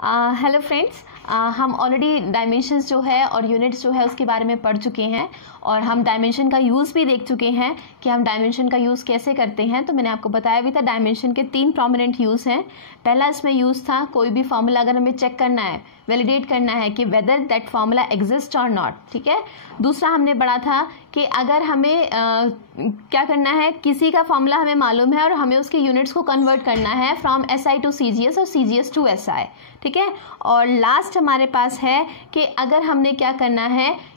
Hello friends, हम already dimensions जो है और यूनिट्स जो है उसके बारे में पढ़ चुके हैं और हम डायमेंशन का यूज़ भी देख चुके हैं कि हम डायमेंशन का यूज़ कैसे करते हैं। तो मैंने आपको बताया भी था डायमेंशन के 3 प्रोमिनेंट यूज़ हैं। पहला इसमें यूज़ था कोई भी फार्मूला अगर हमें चेक करना है, वैलिडेट करना है कि वेदर दैट फार्मूला एग्जिस्ट और नॉट, ठीक है। दूसरा हमने पढ़ा था कि अगर हमें क्या करना है, किसी का फार्मूला हमें मालूम है और हमें उसके यूनिट्स को कन्वर्ट करना है फ्रॉम एसआई टू सीजीएस और सीजीएस टू एसआई, ठीक है। और लास्ट हमारे पास है कि अगर हमने क्या करना है,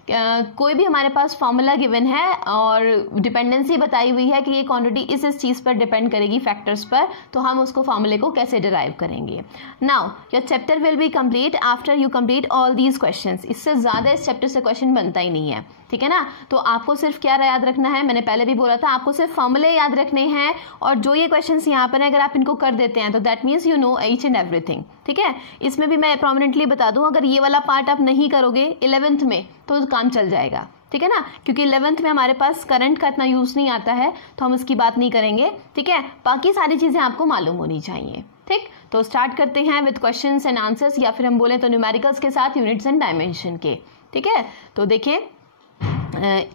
कोई भी हमारे पास फार्मूला गिवन है और डिपेंडेंसी बताई हुई है कि ये क्वांटिटी इस चीज़ पर डिपेंड करेगी, फैक्टर्स पर, तो हम उसको फार्मूले को कैसे डिराइव करेंगे। Now your chapter will be complete after you complete all these questions. इससे ज़्यादा इस चैप्टर से क्वेश्चन बनता ही नहीं है, ठीक है ना। तो आपको सिर्फ क्या याद रखना है, मैंने पहले भी बोला था, आपको सिर्फ फॉर्मूले याद रखने हैं और जो ये क्वेश्चंस यहाँ पर है अगर आप इनको कर देते हैं तो that means you know each and everything, ठीक है। इसमें भी मैं प्रोमिनेंटली बता दूं, अगर ये वाला पार्ट आप नहीं करोगे 11th में तो काम चल जाएगा, ठीक है ना, क्योंकि 11th में हमारे पास करंट का इतना यूज नहीं आता है तो हम उसकी बात नहीं करेंगे, ठीक है। बाकी सारी चीजें आपको मालूम होनी चाहिए, ठीक। तो स्टार्ट करते हैं विद क्वेश्चंस एंड आंसर्स, या फिर हम बोले तो न्यूमेरिकल्स के साथ यूनिट्स एंड डायमेंशन के, ठीक है। तो देखिए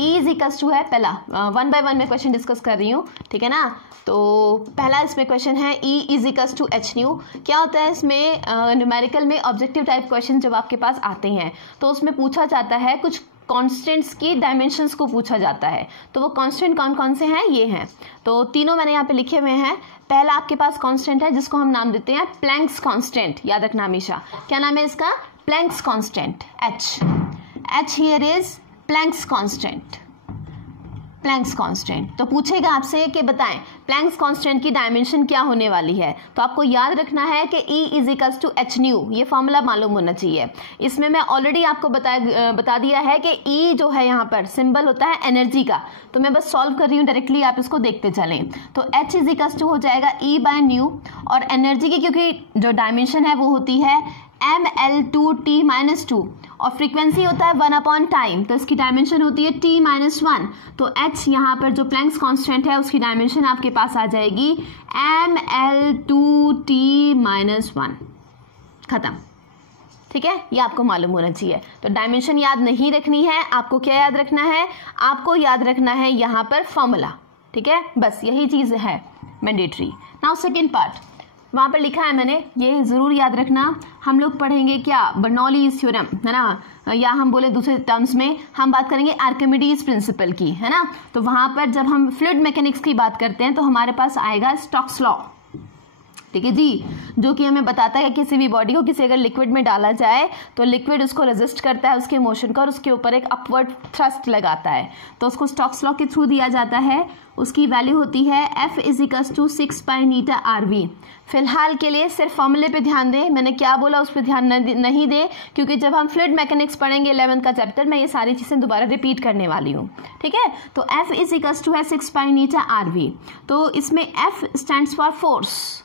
ई इज इक्वल्स टू है, पहला 1 by 1 में क्वेश्चन डिस्कस कर रही हूँ, ठीक है ना। तो पहला इसमें क्वेश्चन है E is equals to H nu. क्या होता है इसमें, न्यूमेरिकल में ऑब्जेक्टिव टाइप क्वेश्चन जब आपके पास आते हैं तो उसमें पूछा जाता है कुछ कॉन्स्टेंट्स की डायमेंशंस को पूछा जाता है। तो वो कॉन्स्टेंट कौन कौन से हैं, ये हैं। तो तीनों मैंने यहाँ पे लिखे हुए हैं। पहला आपके पास कॉन्स्टेंट है जिसको हम नाम देते हैं प्लैंक्स कॉन्स्टेंट, याद रखना हमेशा। क्या नाम है इसका? Planck's constant, H here is Planck's constant, Planck's constant. तो पूछेगा आपसे कि बताएं प्लैंक्स कांस्टेंट की डायमेंशन क्या होने वाली है। तो आपको याद रखना है कि E is equals to H nu, ये फॉर्मूला मालूम होना चाहिए। इसमें मैं ऑलरेडी आपको बता दिया है कि E जो है यहाँ पर सिंबल होता है एनर्जी का। तो मैं बस सॉल्व कर रही हूँ डायरेक्टली, आप इसको देखते चलें। तो H इज इक्वल्स टू हो जाएगा E बाय न्यू, और एनर्जी की क्योंकि जो डायमेंशन है वो होती है mL2T-2 और फ्रीक्वेंसी होता है 1 टाइम, तो इसकी डायमेंशन होती है T-1। तो H यहाँ पर जो प्लैंक्स कांस्टेंट है उसकी डायमेंशन आपके पास आ जाएगी mL2T-1, खत्म, ठीक है। ये आपको मालूम होना चाहिए। तो डायमेंशन याद नहीं रखनी है, आपको क्या याद रखना है, आपको याद रखना है यहाँ पर फॉर्मूला, ठीक है। बस यही चीज़ है मैंडेटरी। नाउ सेकेंड पार्ट, वहाँ पर लिखा है मैंने, ये ज़रूर याद रखना। हम लोग पढ़ेंगे क्या, बर्नौलीज़ थ्योरम, है ना, या हम बोले दूसरे टर्म्स में हम बात करेंगे आर्किमिडीज प्रिंसिपल की, है ना। तो वहाँ पर जब हम फ्लूइड मैकेनिक्स की बात करते हैं तो हमारे पास आएगा स्टोक्स लॉ, ठीक है जी, जो कि हमें बताता है कि किसी भी बॉडी को किसी अगर लिक्विड में डाला जाए तो लिक्विड उसको रेजिस्ट करता है उसके मोशन का और उसके ऊपर एक अपवर्ड थ्रस्ट लगाता है, तो उसको स्टोक्स लॉ के थ्रू दिया जाता है। उसकी वैल्यू होती है F is equals to 6 pi eta RV। फिलहाल के लिए सिर्फ फॉर्मूले पे ध्यान दें, मैंने क्या बोला उस पर ध्यान नहीं दें, क्योंकि जब हम फ्लूइड मैकेनिक्स पढ़ेंगे 11th का चैप्टर, मैं ये सारी चीज़ें दोबारा रिपीट करने वाली हूँ, ठीक है। तो F इज इक्वल्स टू है 6 पाई नीटा RV। तो इसमें F स्टैंड्स फॉर फोर्स,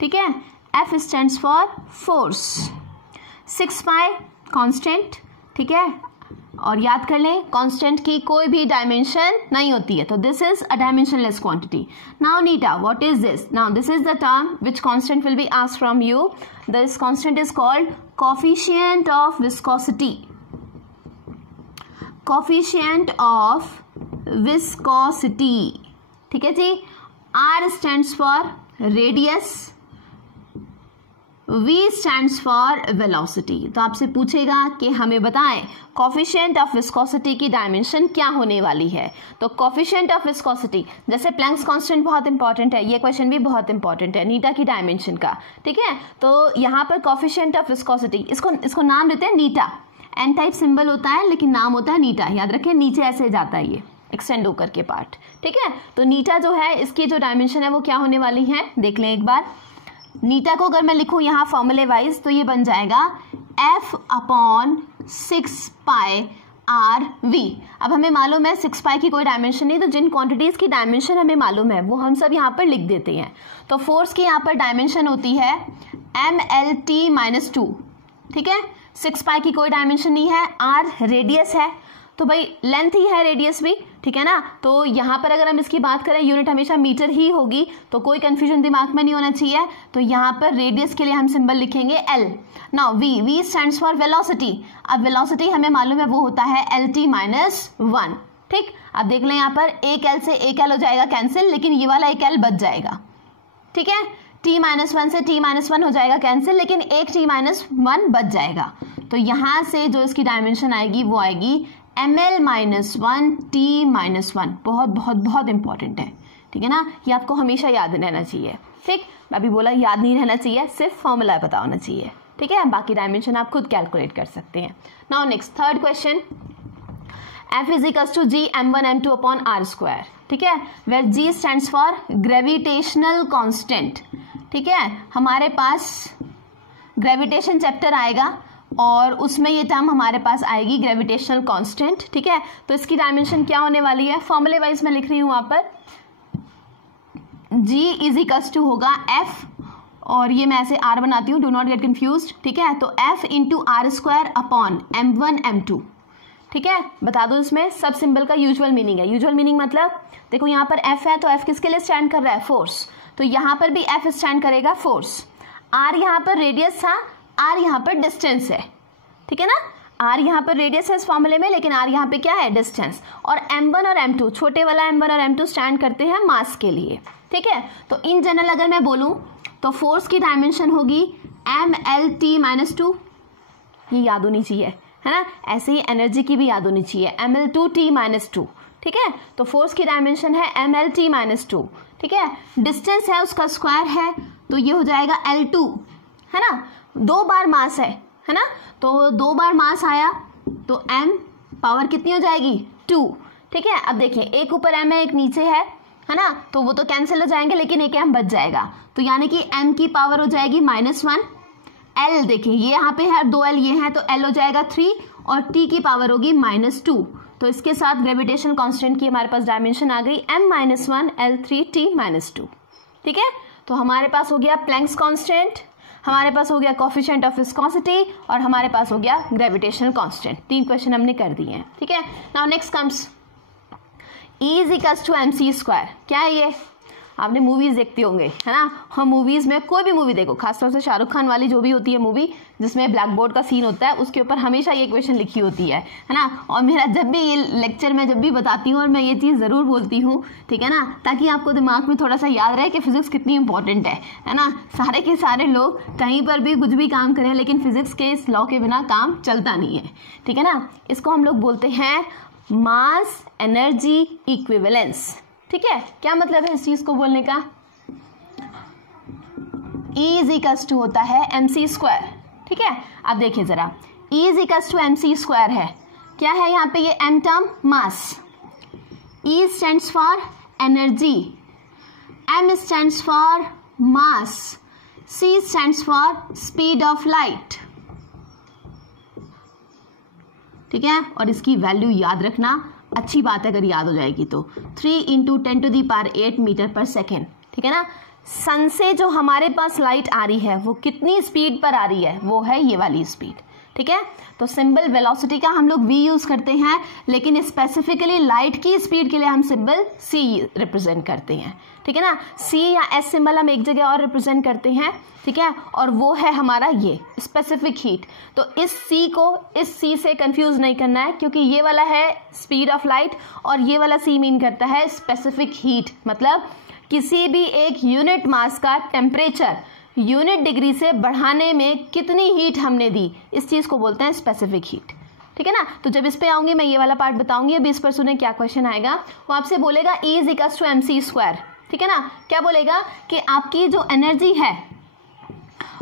ठीक है, F stands for force, 6 pi constant, ठीक है। और याद कर लें कांस्टेंट की कोई भी डायमेंशन नहीं होती है, तो this is a dimensionless quantity. Now Neeta, what is this? Now this is the term which constant will be asked from you. This constant is called coefficient of viscosity, coefficient of viscosity, ठीक है जी। R stands for radius, V stands for velocity. तो आपसे पूछेगा कि हमें बताएं coefficient of viscosity की dimension क्या होने वाली है। तो कोफिशिएंट ऑफ विस्कोसिटी, जैसे प्लैंक्स कांस्टेंट बहुत इंपॉर्टेंट है, ये क्वेश्चन भी बहुत इंपॉर्टेंट है नीटा की डायमेंशन का, ठीक है। तो यहाँ पर कोफिशिएंट ऑफ विस्कोसिटी, इसको नाम देते हैं नीटा, एन टाइप सिंबल होता है लेकिन नाम होता है नीटा, याद रखें, नीचे ऐसे जाता है ये एक्सटेंड होकर के पार्ट, ठीक है। तो नीटा जो है इसकी जो डायमेंशन है वो क्या होने वाली है, देख लें एक बार। नीटा को अगर मैं लिखूं यहाँ फॉर्मूले वाइज तो ये बन जाएगा F/6 पाई RV। अब हमें मालूम है 6 पाई की कोई डायमेंशन नहीं, तो जिन क्वांटिटीज की डायमेंशन हमें मालूम है वो हम सब यहाँ पर लिख देते हैं। तो फोर्स की यहाँ पर डायमेंशन होती है mLT-2, ठीक है। 6 पाई की कोई डायमेंशन नहीं है, R रेडियस है, तो भाई लेंथ ही है, रेडियस भी, ठीक है ना। तो यहाँ पर अगर हम इसकी बात करें यूनिट हमेशा मीटर ही होगी, तो कोई कंफ्यूजन दिमाग में नहीं होना चाहिए। तो यहाँ पर रेडियस के लिए हम सिंबल लिखेंगे L. Now V stands for velocity. अब वेलोसिटी हमें मालूम है वो होता है LT - 1, ठीक। अब देख लें यहाँ पर एक एल से एक एल हो जाएगा कैंसिल, लेकिन ये वाला एक एल बच जाएगा, ठीक है। T-1 से T-1 हो जाएगा कैंसिल, लेकिन एक T-1 बच जाएगा। तो यहाँ से जो इसकी डायमेंशन आएगी वो आएगी ml - 1 T-1। बहुत बहुत बहुत इंपॉर्टेंट है, ठीक है ना। ये आपको हमेशा याद रहना चाहिए, ठीक। अभी बोला याद नहीं रहना चाहिए, सिर्फ फॉर्मूला पता होना चाहिए, ठीक है। बाकी डायमेंशन आप खुद कैलकुलेट कर सकते हैं। Now next third question, F = G m1 m2 upon r², ठीक है, where G stands for gravitational constant, ठीक है। हमारे पास ग्रेविटेशन चैप्टर आएगा और उसमें ये टर्म हमारे पास आएगी ग्रेविटेशनल कांस्टेंट, ठीक है। तो इसकी डायमेंशन क्या होने वाली है, फॉर्मूले वाइज मैं लिख रही हूँ वहाँ पर, G = होगा F, और ये मैं ऐसे R बनाती हूँ, डू नॉट गेट कंफ्यूज्ड, ठीक है। तो F × r² upon m1 m2, ठीक है। बता दो इसमें सब सिंबल का यूजुअल मीनिंग है। यूजुअल मीनिंग मतलब देखो यहाँ पर F है, तो F किसके लिए स्टैंड कर रहा है, फोर्स। तो यहाँ पर भी F स्टैंड करेगा फोर्स। R यहाँ पर रेडियस था, R यहाँ पर डिस्टेंस है, ठीक है ना। R यहाँ पर रेडियस है इस फॉर्मूले में, लेकिन R यहाँ पे क्या है, डिस्टेंस। और m1 और m2, छोटे वाला m1 और m2 स्टैंड करते हैं मास के लिए, ठीक है। तो इन जनरल अगर मैं बोलूँ तो फोर्स की डायमेंशन होगी mLT-2, ये याद होनी चाहिए, है ना। ऐसे ही एनर्जी की भी याद होनी चाहिए, mL2T-2, ठीक है। तो फोर्स की डायमेंशन है mLT-2, ठीक है। डिस्टेंस है उसका स्क्वायर है, तो ये हो जाएगा L2, है ना। 2 बार मास है ना। तो 2 बार मास आया तो m पावर कितनी हो जाएगी, 2, ठीक है। अब देखिए एक ऊपर m है एक नीचे है ना, तो वो तो कैंसिल हो जाएंगे, लेकिन एक m बच जाएगा। तो यानी कि m की पावर हो जाएगी -1। L देखिए ये यहाँ पे है 2L ये है, तो L हो जाएगा 3 और T की पावर होगी -2। तो इसके साथ ग्रेविटेशनल कांस्टेंट की हमारे पास डायमेंशन आ गई m-1 L3 T-2, ठीक है। तो हमारे पास हो गया प्लैंक्स कांस्टेंट, हमारे पास हो गया कोफिशिएंट ऑफ विस्कोसिटी, और हमारे पास हो गया ग्रेविटेशनल कांस्टेंट। 3 क्वेश्चन हमने कर दिए हैं, ठीक है। Now next comes E = mc²। क्या है ये, आपने मूवीज देखते होंगे, है ना। हम मूवीज में कोई भी मूवी देखो, खासतौर से शाहरुख खान वाली जो भी होती है मूवी जिसमें ब्लैक बोर्ड का सीन होता है, उसके ऊपर हमेशा ये क्वेश्चन लिखी होती है ना। और मेरा जब भी ये लेक्चर में जब भी बताती हूँ और मैं ये चीज़ ज़रूर बोलती हूँ, ठीक है ना, ताकि आपको दिमाग में थोड़ा सा याद रहे कि फिजिक्स कितनी इंपॉर्टेंट है ना। सारे के सारे लोग कहीं पर भी कुछ भी काम करें, लेकिन फिजिक्स के इस लॉ के बिना काम चलता नहीं है, ठीक है ना। इसको हम लोग बोलते हैं मास एनर्जी इक्विवेलेंस, ठीक है। क्या मतलब है इस चीज़ को बोलने का, E = होता है mc², ठीक है। अब देखिए जरा, E = mc² है, क्या है यहाँ पे, ये m term mass, E stands for energy, m stands for mass, C stands for speed of light, ठीक है। और इसकी वैल्यू याद रखना, अच्छी बात है अगर याद हो जाएगी तो, 3 × 10⁸ मीटर/सेकेंड, ठीक है ना। सन से जो हमारे पास लाइट आ रही है वो कितनी स्पीड पर आ रही है, वो है ये वाली स्पीड, ठीक है। तो सिंबल वेलोसिटी का हम लोग v यूज करते हैं, लेकिन स्पेसिफिकली लाइट की स्पीड के लिए हम सिंबल c रिप्रेजेंट करते हैं, ठीक है ना। c या s सिंबल हम एक जगह और रिप्रेजेंट करते हैं, ठीक है। और वो है हमारा ये स्पेसिफिक हीट। तो इस c को इस c से कंफ्यूज नहीं करना है, क्योंकि ये वाला है स्पीड ऑफ लाइट और ये वाला c मीन करता है स्पेसिफिक हीट। मतलब किसी भी एक यूनिट मास का टेम्परेचर यूनिट डिग्री से बढ़ाने में कितनी हीट हमने दी, इस चीज को बोलते हैं स्पेसिफिक हीट, ठीक है ना। तो जब इस पे आऊंगी मैं ये वाला पार्ट बताऊंगी। अभी इस पर सुने क्या क्वेश्चन आएगा, वो आपसे बोलेगा E = mc², ठीक है ना। क्या बोलेगा कि आपकी जो एनर्जी है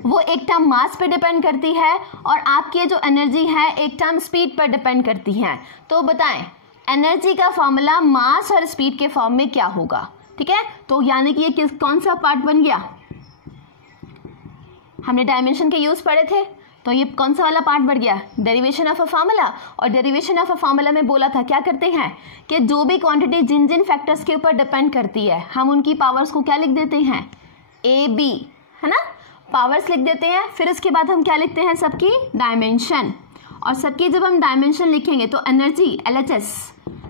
वो एक टर्म मास पे डिपेंड करती है और आपकी जो एनर्जी है एक टर्म स्पीड पर डिपेंड करती है। तो बताएं एनर्जी का फॉर्मूला मास और स्पीड के फॉर्म में क्या होगा, ठीक है। तो यानी कि ये कौन सा पार्ट बन गया, हमने डायमेंशन के यूज पढ़े थे, तो ये कौन सा वाला पार्ट बढ़ गया, डेरिवेशन ऑफ अ फार्मूला। और डेरिवेशन ऑफ अ फार्मूला में बोला था क्या करते हैं कि जो भी क्वांटिटी जिन जिन फैक्टर्स के ऊपर डिपेंड करती है हम उनकी पावर्स को क्या लिख देते हैं, AB, है ना, पावर्स लिख देते हैं। फिर इसके बाद हम क्या लिखते हैं, सबकी डायमेंशन। और सबके जब हम डायमेंशन लिखेंगे तो एनर्जी LHS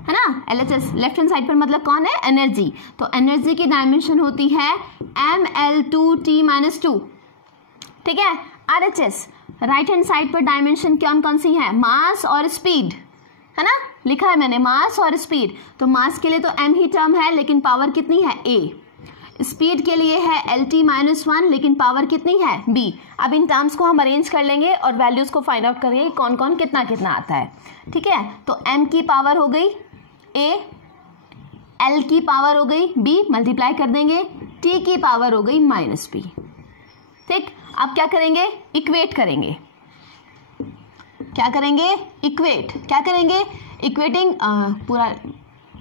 है ना, LHS लेफ्ट हैंड साइड पर मतलब कौन है, एनर्जी। तो एनर्जी की डायमेंशन होती है mL2T-2, ठीक है। RHS राइट हैंड साइड पर डायमेंशन कौन सी है, मास और स्पीड, है ना, लिखा है मैंने मास और स्पीड। तो मास के लिए तो m ही टर्म है लेकिन पावर कितनी है, a। स्पीड के लिए है LT-1 लेकिन पावर कितनी है, b। अब इन टर्म्स को हम अरेंज कर लेंगे और वैल्यूज को फाइंड आउट करेंगे कौन कौन कितना कितना आता है, ठीक है। तो m की पावर हो गई a, l की पावर हो गई b, मल्टीप्लाई कर देंगे, t की पावर हो गई -b, ठीक। अब क्या करेंगे, इक्वेट करेंगे, क्या करेंगे, इक्वेट, क्या करेंगे, इक्वेटिंग, पूरा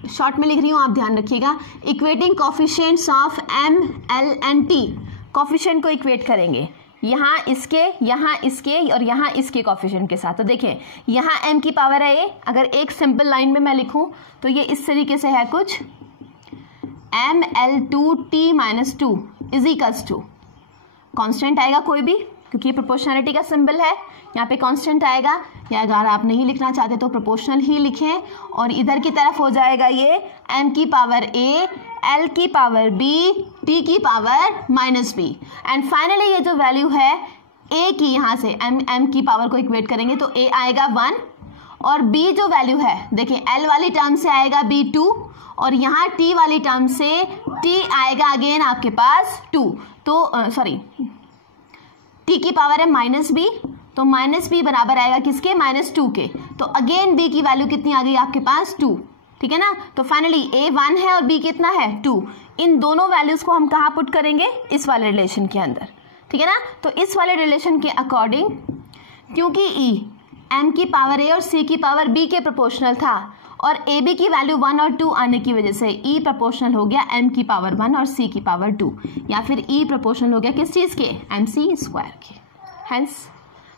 शॉर्ट में लिख रही हूँ आप ध्यान रखिएगा, equating coefficients of m, l and t, coefficient को इक्वेट करेंगे यहाँ इसके और यहाँ इसके कोफिशिएंट के साथ। तो देखिए यहाँ m की पावर है a, अगर एक सिंपल लाइन में मैं लिखूँ तो ये इस तरीके से है कुछ, mL2T-2 is equals to, constant आएगा कोई भी क्योंकि ये प्रोपोर्शनैलिटी का सिंबल है, यहाँ पे कांस्टेंट आएगा, या अगर आप नहीं लिखना चाहते तो प्रोपोर्शनल ही लिखें, और इधर की तरफ हो जाएगा ये m की पावर a, l की पावर b, t की पावर -b, एंड फाइनली ये जो वैल्यू है a की, यहाँ से m की पावर को इक्वेट करेंगे तो a आएगा 1, और b जो वैल्यू है देखिए l वाली टर्म से आएगा b 2, और यहाँ t वाली टर्म से t आएगा अगेन आपके पास 2, तो सॉरी t की पावर है -b, तो -b बराबर आएगा किसके, -2 के। तो अगेन b की वैल्यू कितनी आ गई आपके पास 2, ठीक है ना। तो फाइनली a 1 है और b कितना है 2। इन दोनों वैल्यूज को हम कहाँ पुट करेंगे, इस वाले रिलेशन के अंदर, ठीक है ना। तो इस वाले रिलेशन के अकॉर्डिंग, क्योंकि e m की पावर a और c की पावर b के प्रोपोर्शनल था, और ए बी की वैल्यू 1 और 2 आने की वजह से ई प्रोपोर्शनल हो गया m की पावर 1 और c की पावर 2, या फिर ई प्रोपोर्शनल हो गया किस चीज़ के, mc² के। हेंस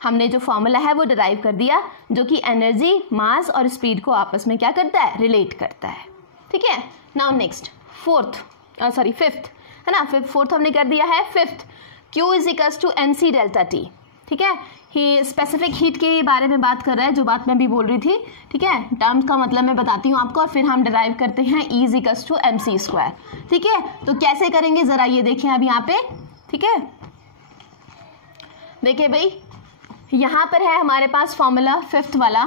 हमने जो फॉर्मूला है वो डिराइव कर दिया, जो कि एनर्जी, मास और स्पीड को आपस में क्या करता है, रिलेट करता है, ठीक है। नाउ नेक्स्ट फिफ्थ है ना, फोर्थ हमने कर दिया है, fifth Q is equals to MC delta T, ठीक है। ही स्पेसिफिक हीट के बारे में बात कर रहा है, जो बात मैं भी बोल रही थी, ठीक है। टर्म्स का मतलब मैं बताती हूँ आपको और फिर हम डिराइव करते हैं E is equals to MC², ठीक है। तो कैसे करेंगे जरा ये देखें अब यहाँ पे, ठीक है। देखिए भाई यहाँ पर है हमारे पास फॉर्मूला फिफ्थ वाला,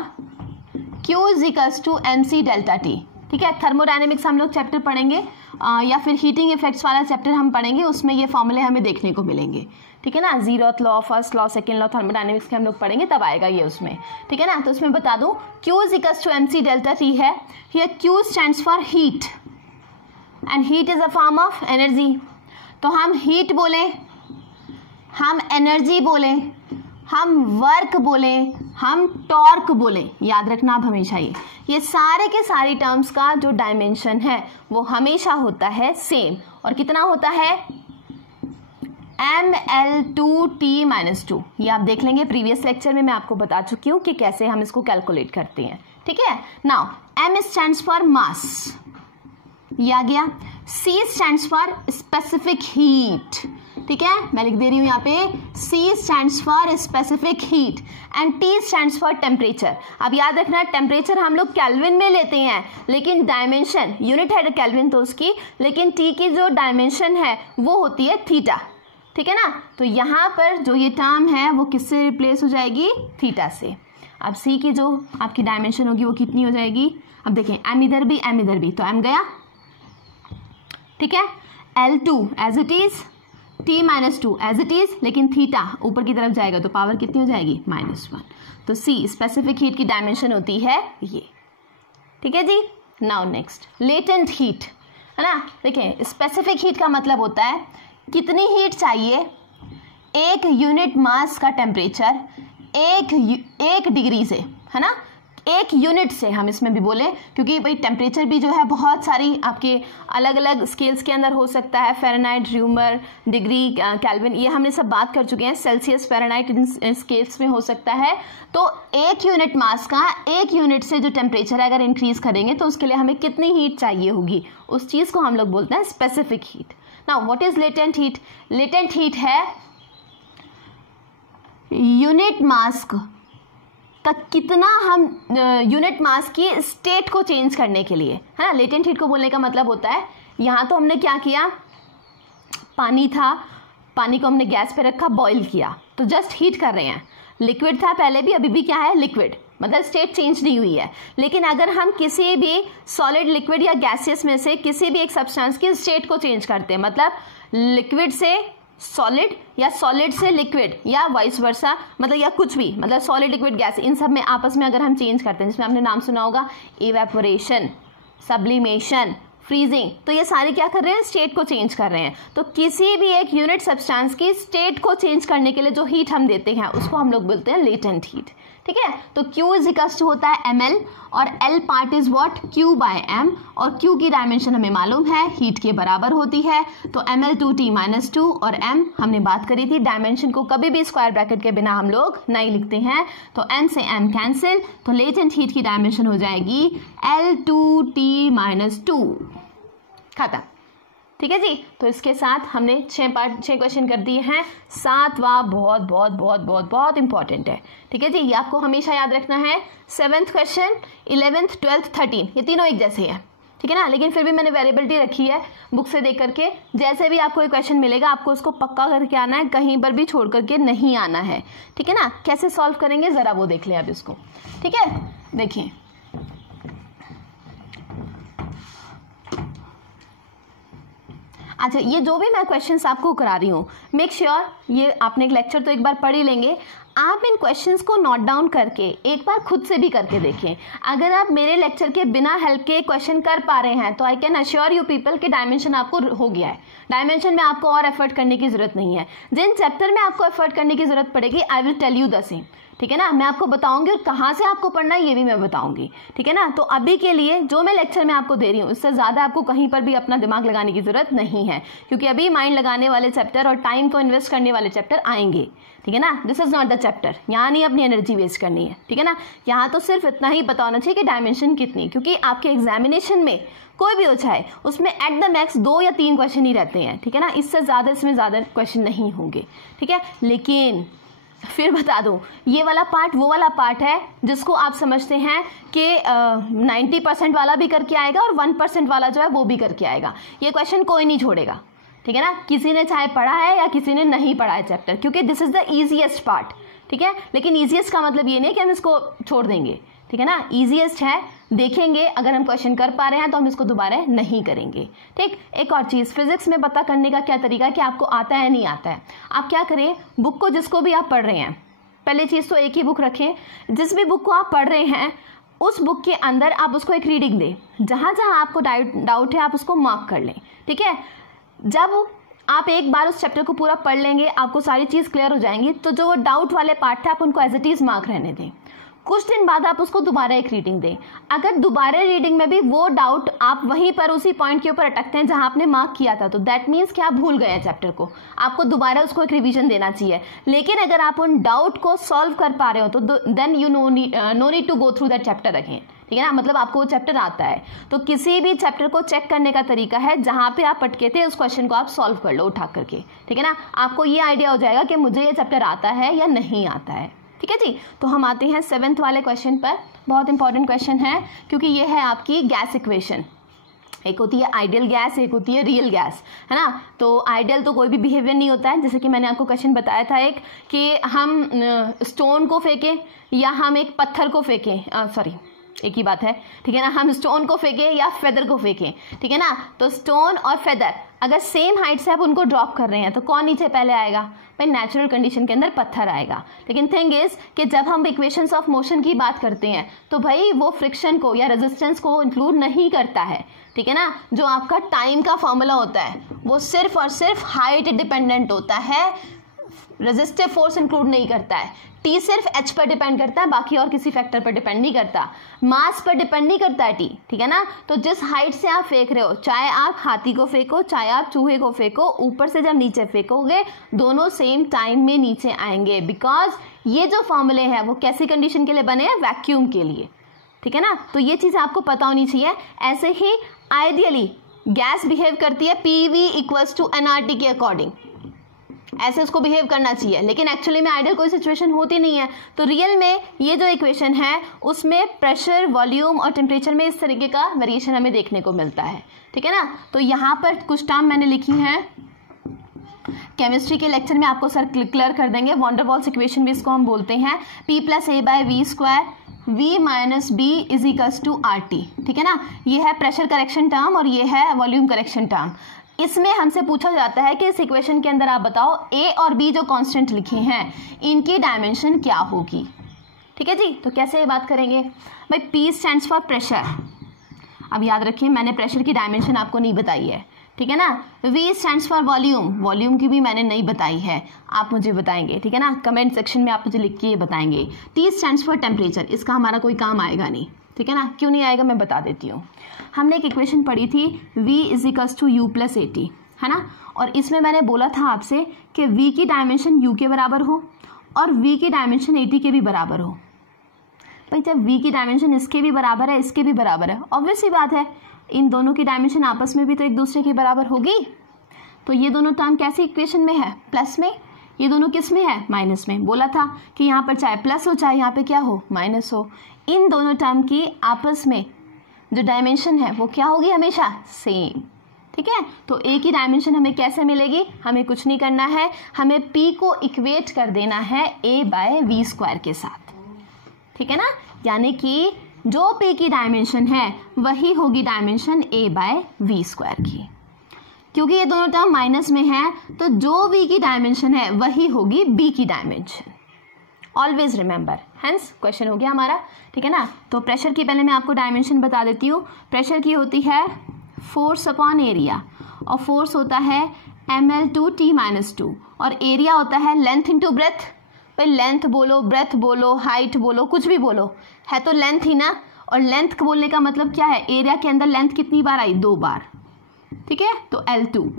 Q is equals to MC delta T, ठीक है। थर्मोडायनेमिक्स हम लोग चैप्टर पढ़ेंगे या फिर हीटिंग इफेक्ट्स वाला चैप्टर हम पढ़ेंगे, उसमें ये फॉर्मूले हमें देखने को मिलेंगे, ठीक है ना। 0th law, first law, second law thermodynamics के हम लोग पढ़ेंगे, तब आएगा ये उसमें, ठीक है ना। तो उसमें बता दूं Q is equals to MC delta T है, here Q stands for heat and heat is a form of energy. तो हम हीट बोले, हम एनर्जी बोले, हम वर्क बोले, हम टॉर्क बोले, याद रखना आप हमेशा ये सारे के सारी टर्म्स का जो डायमेंशन है वो हमेशा होता है सेम, और कितना होता है, mL2T-2। ये आप देख लेंगे, प्रीवियस लेक्चर में मैं आपको बता चुकी हूँ कि कैसे हम इसको कैलकुलेट करते हैं, ठीक है। Now M stands for mass, ये आ गया। C stands for specific heat, ठीक है, मैं लिख दे रही हूँ यहाँ पे, C stands for specific heat and T stands for temperature. अब याद रखना टेम्परेचर हम लोग केल्विन में लेते हैं, लेकिन डायमेंशन यूनिट है केल्विन तो उसकी, लेकिन T की जो डायमेंशन है वो होती है थीटा, ठीक है ना। तो यहाँ पर जो ये टर्म है वो किससे रिप्लेस हो जाएगी, थीटा से। अब C की जो आपकी डायमेंशन होगी वो कितनी हो जाएगी, अब देखें m इधर भी तो m गया, ठीक है। L2 as it is, T-2 as it is, लेकिन थीटा ऊपर की तरफ जाएगा तो पावर कितनी हो जाएगी, -1। तो C स्पेसिफिक हीट की डायमेंशन होती है ये, ठीक है जी। नाउ नेक्स्ट लेटेंट हीट, है ना। देखें स्पेसिफिक हीट का मतलब होता है कितनी हीट चाहिए, एक यूनिट मास का टेम्परेचर एक डिग्री से, है ना, एक यूनिट से हम इसमें भी बोले, क्योंकि भाई टेम्परेचर भी जो है बहुत सारी आपके अलग अलग स्केल्स के अंदर हो सकता है, फ़ारेनहाइट, र्यूमर, डिग्री, केल्विन, ये हमने सब बात कर चुके हैं, सेल्सियस, फ़ारेनहाइट इन स्केल्स में हो सकता है। तो एक यूनिट मास का एक यूनिट से जो टेम्परेचर है अगर इंक्रीज करेंगे तो उसके लिए हमें कितनी हीट चाहिए होगी, उस चीज़ को हम लोग बोलते हैं specific heat. Now what is latent heat, latent heat है यूनिट मास का कितना हम यूनिट मास की स्टेट को चेंज करने के लिए, है ना। लेटेंट हीट को बोलने का मतलब होता है, यहाँ तो हमने क्या किया, पानी था, पानी को हमने गैस पे रखा, बॉईल किया, तो जस्ट हीट कर रहे हैं। लिक्विड था पहले भी, अभी भी क्या है, लिक्विड, मतलब स्टेट चेंज नहीं हुई है। लेकिन अगर हम किसी भी सॉलिड, लिक्विड या गैसियस में से किसी भी एक सब्सटेंस की स्टेट को चेंज करते हैं, मतलब लिक्विड से सॉलिड या सॉलिड से लिक्विड या वाइस वर्सा, मतलब या कुछ भी, मतलब सॉलिड, लिक्विड, गैस, इन सब में आपस में अगर हम चेंज करते हैं, जिसमें आपने नाम सुना होगा इवेपोरेशन, सब्लिमेशन, फ्रीजिंग, तो ये सारे क्या कर रहे हैं, स्टेट को चेंज कर रहे हैं। तो किसी भी एक यूनिट सब्सटेंस की स्टेट को चेंज करने के लिए जो हीट हम देते हैं उसको हम लोग बोलते हैं लेटेंट हीट, ठीक है। तो Q इज इक्वल्स टू होता है ml और L part is what, Q by m, और Q की डायमेंशन हमें मालूम है, हीट के बराबर होती है। तो ml2T-2 और m हमने बात करी थी, डायमेंशन को कभी भी स्क्वायर ब्रैकेट के बिना हम लोग नहीं लिखते हैं, तो m से m कैंसिल, तो लेटेंट हीट की डायमेंशन हो जाएगी L2T-2, खत्म, ठीक है जी। तो इसके साथ हमने 6 क्वेश्चन कर दिए हैं। 7वां बहुत बहुत बहुत बहुत बहुत इंपॉर्टेंट है, ठीक है जी। ये आपको हमेशा याद रखना है। 7th क्वेश्चन, 11th, 12th, 13, ये तीनों एक जैसे हैं, ठीक है ना। लेकिन फिर भी मैंने वेरिएबिलिटी रखी है बुक से देख करके, जैसे भी आपको एक क्वेश्चन मिलेगा आपको उसको पक्का करके आना है, कहीं पर भी छोड़ करके नहीं आना है, ठीक है ना। कैसे सॉल्व करेंगे ज़रा वो देख लें अब इसको, ठीक है। देखिए अच्छा, ये जो भी मैं क्वेश्चंस आपको करा रही हूँ, मेक श्योर ये आपने एक लेक्चर तो एक बार पढ़ ही लेंगे, आप इन क्वेश्चंस को नोट डाउन करके एक बार खुद से भी करके देखें। अगर आप मेरे लेक्चर के बिना हेल्प के क्वेश्चन कर पा रहे हैं तो I can assure you people कि डायमेंशन आपको हो गया है, डायमेंशन में आपको और एफर्ट करने की जरूरत नहीं है। जिन चैप्टर में आपको एफर्ट करने की जरूरत पड़ेगी I will tell you the same, ठीक है ना। मैं आपको बताऊंगी और कहाँ से आपको पढ़ना है ये भी मैं बताऊंगी, ठीक है ना। तो अभी के लिए जो मैं लेक्चर में आपको दे रही हूँ उससे ज़्यादा आपको कहीं पर भी अपना दिमाग लगाने की ज़रूरत नहीं है, क्योंकि अभी माइंड लगाने वाले चैप्टर और टाइम को इन्वेस्ट करने वाले चैप्टर आएंगे, ठीक है ना। This is not the chapter, यहाँ नहीं अपनी एनर्जी वेस्ट करनी है, ठीक है ना। यहाँ तो सिर्फ इतना ही पता होना चाहिए कि डायमेंशन कितनी, क्योंकि आपके एग्जामिनेशन में कोई भी हो चाहे उसमें एट द मैक्स 2 या 3 क्वेश्चन ही रहते हैं, ठीक है ना। इससे ज़्यादा इसमें ज़्यादा क्वेश्चन नहीं होंगे, ठीक है। लेकिन फिर बता दूं, ये वाला पार्ट वो वाला पार्ट है जिसको आप समझते हैं कि 90% वाला भी करके आएगा और 1% वाला जो है वो भी करके आएगा। ये क्वेश्चन कोई नहीं छोड़ेगा, ठीक है ना। किसी ने चाहे पढ़ा है या किसी ने नहीं पढ़ा है चैप्टर, क्योंकि this is the easiest part, ठीक है। लेकिन ईजीएस्ट का मतलब ये नहीं कि हम इसको छोड़ देंगे, ठीक है ना। ईजीएस्ट है, देखेंगे, अगर हम क्वेश्चन कर पा रहे हैं तो हम इसको दोबारा नहीं करेंगे, ठीक। एक और चीज़, फिजिक्स में पता करने का क्या तरीका है कि आपको आता है नहीं आता है। आप क्या करें, बुक को जिसको भी आप पढ़ रहे हैं, पहले चीज़ तो एक ही बुक रखें, जिस भी बुक को आप पढ़ रहे हैं उस बुक के अंदर आप उसको एक रीडिंग दें, जहाँ जहाँ आपको डाउट है आप उसको मार्क कर लें, ठीक है। जब आप एक बार उस चैप्टर को पूरा पढ़ लेंगे, आपको सारी चीज़ क्लियर हो जाएंगी, तो जो वो डाउट वाले पार्ट थे आप उनको एज इट इज़ मार्क रहने दें। कुछ दिन बाद आप उसको दोबारा एक रीडिंग दें। अगर दोबारा रीडिंग में भी वो डाउट आप वहीं पर उसी पॉइंट के ऊपर अटकते हैं जहां आपने मार्क किया था, तो दैट मीन्स कि आप भूल गए हैं चैप्टर को, आपको दोबारा उसको एक रिवीजन देना चाहिए। लेकिन अगर आप उन डाउट को सॉल्व कर पा रहे हो तो then you know need to go through that chapter again, ठीक है ना। मतलब आपको वो चैप्टर आता है, तो किसी भी चैप्टर को चेक करने का तरीका है, जहां पे आप अटके थे उस क्वेश्चन को आप सॉल्व कर लो उठा करके, ठीक है ना। आपको ये आइडिया हो जाएगा कि मुझे ये चैप्टर आता है या नहीं आता है, ठीक है जी। तो हम आते हैं 7th वाले क्वेश्चन पर। बहुत इंपॉर्टेंट क्वेश्चन है, क्योंकि ये है आपकी गैस इक्वेशन। एक होती है आइडियल गैस, एक होती है रियल गैस, है ना। तो आइडियल तो कोई भी बिहेवियर नहीं होता है, जैसे कि मैंने आपको क्वेश्चन बताया था एक, कि हम स्टोन को फेंकें या हम एक पत्थर को फेंकें, सॉरी एक ही बात है, ठीक है ना। हम स्टोन को फेंकें या फेदर को फेंकें, ठीक है ना। तो स्टोन और फेदर अगर सेम हाइट से आप उनको ड्रॉप कर रहे हैं तो कौन नीचे पहले आएगा, भाई नेचुरल कंडीशन के अंदर पत्थर आएगा। लेकिन थिंग इज कि जब हम इक्वेशंस ऑफ मोशन की बात करते हैं तो भाई वो फ्रिक्शन को या रेजिस्टेंस को इंक्लूड नहीं करता है, ठीक है ना। जो आपका टाइम का फॉर्मूला होता है वो सिर्फ और सिर्फ हाइट डिपेंडेंट होता है, रेजिस्टिव फोर्स इंक्लूड नहीं करता है। टी सिर्फ एच पर डिपेंड करता है, बाकी और किसी फैक्टर पर डिपेंड नहीं करता। मास पर डिपेंड नहीं करता है टी, ठीक है ना। तो जिस हाइट से आप फेंक रहे हो, चाहे आप हाथी को फेंको चाहे आप चूहे को फेंको, ऊपर से जब नीचे फेंकोगे दोनों सेम टाइम में नीचे आएंगे, बिकॉज ये जो फॉर्मूले हैं वो कैसी कंडीशन के लिए बने हैं, वैक्यूम के लिए, ठीक है ना। तो ये चीज़ आपको पता होनी चाहिए। ऐसे ही आइडियली गैस बिहेव करती है PV = nRT के अकॉर्डिंग, ऐसे उसको बिहेव करना चाहिए, लेकिन एक्चुअली में आइडियल कोई सिचुएशन होती नहीं है। तो रियल में ये जो इक्वेशन है उसमें प्रेशर, वॉल्यूम और टेम्परेचर में इस तरीके का वेरिएशन हमें देखने को मिलता है, ठीक है ना। तो यहाँ पर कुछ टर्म मैंने लिखी हैं, केमिस्ट्री के लेक्चर में आपको सर क्लियर कर देंगे। वॉन्डरवॉल्स इक्वेशन भी इसको हम बोलते हैं, P + A/V², V - B = RT, ठीक है ना। ये है प्रेशर करेक्शन टर्म और ये है वॉल्यूम करेक्शन टर्म। इसमें हमसे पूछा जाता है कि इस इक्वेशन के अंदर आप बताओ A और B जो कांस्टेंट लिखे हैं इनकी डायमेंशन क्या होगी, ठीक है जी। तो कैसे ये बात करेंगे भाई, P स्टैंड्स फॉर प्रेशर। अब याद रखिए मैंने प्रेशर की डायमेंशन आपको नहीं बताई है, ठीक है ना। V stands for volume, volume की भी मैंने नहीं बताई है, आप मुझे बताएंगे, ठीक है ना। कमेंट सेक्शन में आप मुझे लिख के ये बताएंगे। T स्टैंड्स फॉर टेम्परेचर, इसका हमारा कोई काम आएगा नहीं, ठीक है ना। क्यों नहीं आएगा मैं बता देती हूँ। हमने एक इक्वेशन पढ़ी थी V = U + AT, है ना। और इसमें मैंने बोला था आपसे कि V की डायमेंशन U के बराबर हो और V की डायमेंशन AT के भी बराबर हो। भाई जब V की डायमेंशन इसके भी बराबर है, इसके भी बराबर है, ऑब्वियस सी बात है इन दोनों की डायमेंशन आपस में भी तो एक दूसरे के बराबर होगी। तो ये दोनों टर्म कैसी इक्वेशन में है, प्लस में, ये दोनों किस में है, माइनस में। बोला था कि यहाँ पर चाहे प्लस हो चाहे यहाँ पे क्या हो, माइनस हो। इन दोनों टर्म की आपस में जो डायमेंशन है वो क्या होगी, हमेशा सेम, ठीक है। तो A की डायमेंशन हमें कैसे मिलेगी, हमें कुछ नहीं करना है, हमें P को इक्वेट कर देना है A/V² के साथ, ठीक है ना। यानी कि जो P की डायमेंशन है वही होगी डायमेंशन A/V² की। क्योंकि ये दोनों टर्म माइनस में है तो जो V की डायमेंशन है वही होगी B की dimension. Always remember, hence question हो गया हमारा, ठीक है ना। तो प्रेशर की पहले मैं आपको डायमेंशन बता देती हूँ। प्रेशर की होती है फोर्स अपॉन एरिया, और फोर्स होता है mL/T-2, और एरिया होता है लेंथ इंटू ब्रेथ। भाई लेंथ बोलो, ब्रेथ बोलो, हाइट बोलो, कुछ भी बोलो, है तो लेंथ ही ना। और लेंथ बोलने का मतलब क्या है, एरिया के अंदर लेंथ कितनी बार आई, 2 बार, ठीक है। तो L2,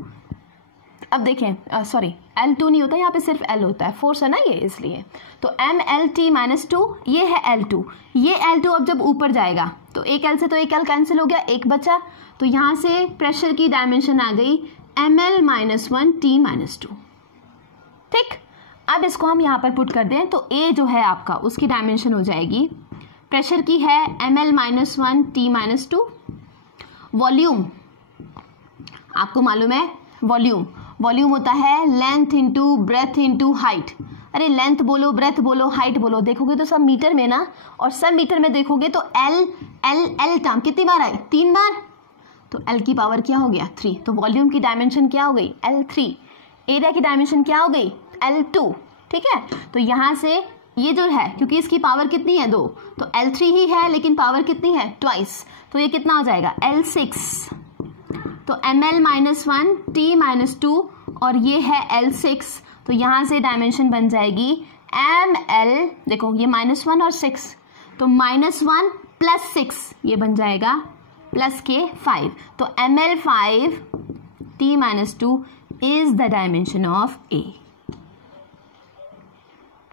अब देखें सॉरी L2 नहीं होता, यहाँ पे सिर्फ L होता है, फोर्स है ना ये, इसलिए। तो mL/T-2 ये है L2। ये L2 अब जब ऊपर जाएगा तो एक L से तो एक L कैंसिल हो गया, एक बचा। तो यहाँ से प्रेशर की डायमेंशन आ गई mL-1T-2, ठीक। अब इसको हम यहाँ पर पुट कर दें तो A जो है आपका उसकी डायमेंशन हो जाएगी, प्रेशर की है mL-1T-2। वॉल्यूम आपको मालूम है, वॉल्यूम होता है length into breadth into height. अरे लेंथ बोलो, ब्रेथ बोलो, हाइट बोलो, देखोगे तो सब मीटर में ना, और सब मीटर में देखोगे तो L टर्म कितनी बार आई, 3 बार। तो L की पावर क्या हो गया, 3। तो वॉल्यूम की डायमेंशन क्या हो गई, L3। एरिया की डायमेंशन क्या हो गई, L2, ठीक है। तो यहाँ से ये जो है, क्योंकि इसकी पावर कितनी है, 2, तो L3 ही है लेकिन पावर कितनी है, ट्वाइस। तो ये कितना हो जाएगा, L6। तो mL-1T-2 और ये है L6। तो यहाँ से डायमेंशन बन जाएगी mL, देखो ये -1 और 6, तो -1 + 6 ये बन जाएगा प्लस के 5। तो mL5T-2 is the dimension of A।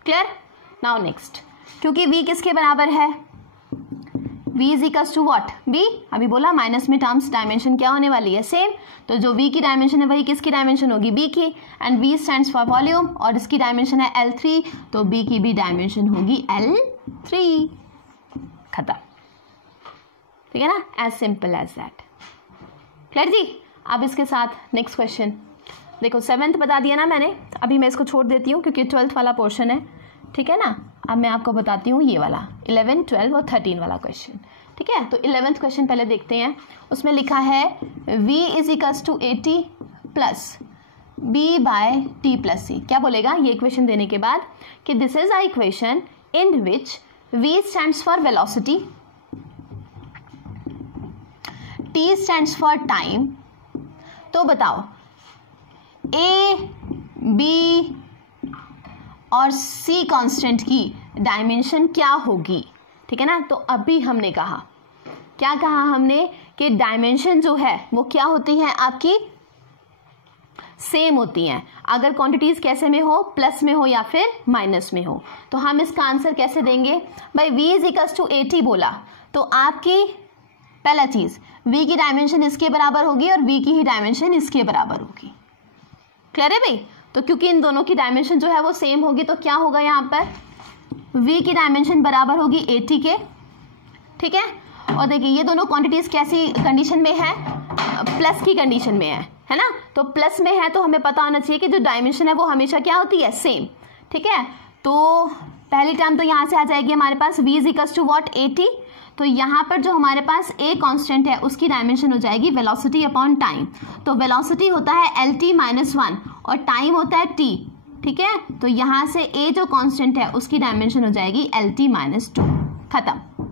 Clear. Now next, क्योंकि V किसके बराबर है, V = what, B, अभी बोला माइनस में टर्म्स डायमेंशन क्या होने वाली है, सेम। तो जो V की डायमेंशन है वही किसकी डायमेंशन होगी, B की। And V stands for volume और इसकी डायमेंशन है L3, तो B की भी डायमेंशन होगी L3। खत्म, ठीक है ना, as simple as that. Clear जी। अब इसके साथ नेक्स्ट क्वेश्चन देखो, 7th बता दिया ना मैंने, अभी मैं इसको छोड़ देती हूँ क्योंकि 12th वाला पोर्शन है, ठीक है ना। अब मैं आपको बताती हूँ ये वाला 11, 12 और 13 वाला क्वेश्चन, ठीक है। तो 11th क्वेश्चन पहले देखते हैं। उसमें लिखा है V = AT + B/T + C। क्या बोलेगा ये इक्वेशन देने के बाद कि this is a equation in which V stands for velocity, T stands for time. तो बताओ A, B और C कांस्टेंट की डायमेंशन क्या होगी, ठीक है ना। तो अभी हमने कहा, क्या कहा हमने कि डायमेंशन जो है वो क्या होती है आपकी, सेम होती हैं। अगर क्वांटिटीज कैसे में हो, प्लस में हो या फिर माइनस में हो। तो हम इसका आंसर कैसे देंगे भाई, V = AT बोला तो आपकी पहला चीज V की डायमेंशन इसके बराबर होगी और V की ही डायमेंशन इसके बराबर होगी। क्लियर है भाई। तो क्योंकि इन दोनों की डायमेंशन जो है वो सेम होगी तो क्या होगा यहाँ पर, v की डायमेंशन बराबर होगी 80 के, ठीक है। और देखिए ये दोनों क्वांटिटीज कैसी कंडीशन में है, प्लस की कंडीशन में है ना। तो प्लस में है तो हमें पता होना चाहिए कि जो डायमेंशन है वो हमेशा क्या होती है, सेम, ठीक है। तो पहली टर्म तो यहाँ से आ जाएगी हमारे पास v is equals to what, 80। तो यहाँ पर जो हमारे पास a कांस्टेंट है उसकी डायमेंशन हो जाएगी वेलोसिटी अपॉन टाइम। तो वेलोसिटी होता है lt माइनस 1 और टाइम होता है t, ठीक है। तो यहाँ से a जो कांस्टेंट है उसकी डायमेंशन हो जाएगी lt माइनस 2, खत्म,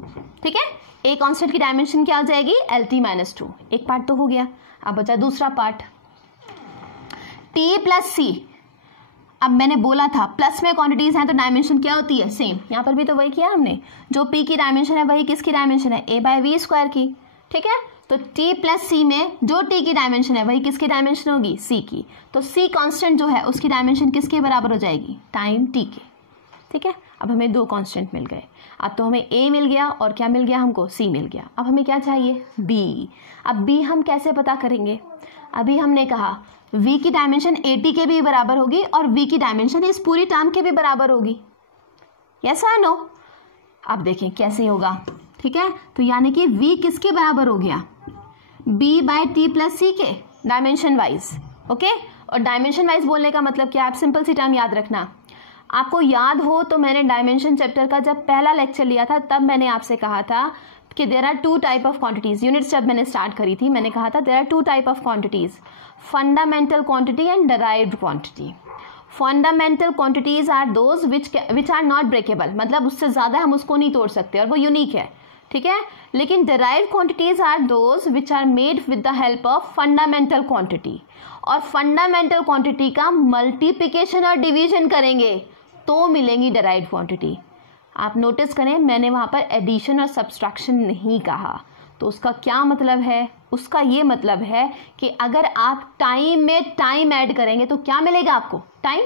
ठीक है। a कांस्टेंट की डायमेंशन क्या हो जाएगी, lt माइनस 2। एक पार्ट तो हो गया, अब बचा दूसरा पार्ट, t प्लस c। अब मैंने बोला था प्लस में क्वांटिटीज हैं तो डायमेंशन क्या होती है, सेम। यहाँ पर भी तो वही किया हमने, जो p की डायमेंशन है वही किसकी डायमेंशन है, a बाय वी स्क्वायर की, ठीक है। तो t प्लस c में जो t की डायमेंशन है वही किसकी डायमेंशन होगी, c की। तो c कांस्टेंट जो है उसकी डायमेंशन किसके बराबर हो जाएगी, टाइम t के, ठीक है। अब हमें दो कांस्टेंट मिल गए, अब तो हमें a मिल गया और क्या मिल गया हमको, c मिल गया। अब हमें क्या चाहिए, b। अब b हम कैसे पता करेंगे, अभी हमने कहा v की डायमेंशन 80 के भी बराबर होगी और v की डायमेंशन इस पूरी टर्म के भी बराबर होगी, यस और नो। अब देखें कैसे होगा, ठीक है। तो यानी कि v किसके बराबर हो गया, b by t plus c के डायमेंशन वाइज, ओके। और डायमेंशन वाइज बोलने का मतलब क्या, आप सिंपल सी टर्म याद रखना। आपको याद हो तो मैंने डायमेंशन चैप्टर का जब पहला लेक्चर लिया था तब मैंने आपसे कहा था कि there are two type of quantities. Units जब मैंने स्टार्ट करी थी मैंने कहा था there are two type of quantities, fundamental quantity and derived quantity. Fundamental quantities are those which are not breakable, मतलब उससे ज्यादा हम उसको नहीं तोड़ सकते और वो यूनिक है, ठीक है। लेकिन derived quantities are those which are made with the help of fundamental quantity. और फंडामेंटल क्वांटिटी का मल्टीप्लिकेशन और डिवीजन करेंगे तो मिलेंगी डिराइव्ड क्वांटिटी। आप नोटिस करें मैंने वहां पर एडिशन और सब्सट्रैक्शन नहीं कहा, तो उसका क्या मतलब है, उसका ये मतलब है कि अगर आप टाइम में टाइम ऐड करेंगे तो क्या मिलेगा आपको, टाइम।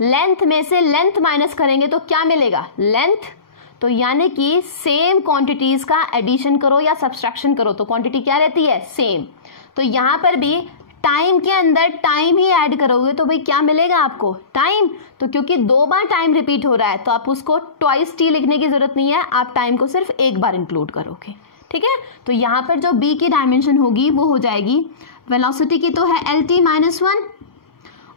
लेंथ में से लेंथ माइनस करेंगे तो क्या मिलेगा, लेंथ। तो यानी कि सेम क्वांटिटीज का एडिशन करो या सब्सट्रैक्शन करो तो क्वांटिटी क्या रहती है, सेम। तो यहां पर भी टाइम के अंदर टाइम ही ऐड करोगे तो भाई क्या मिलेगा आपको, टाइम। तो क्योंकि दो बार टाइम रिपीट हो रहा है तो आप उसको ट्वाइस टी लिखने की जरूरत नहीं है, आप टाइम को सिर्फ एक बार इंक्लूड करोगे, ठीक है। तो यहाँ पर जो b की डायमेंशन होगी वो हो जाएगी, वेलोसिटी की तो है lt माइनस 1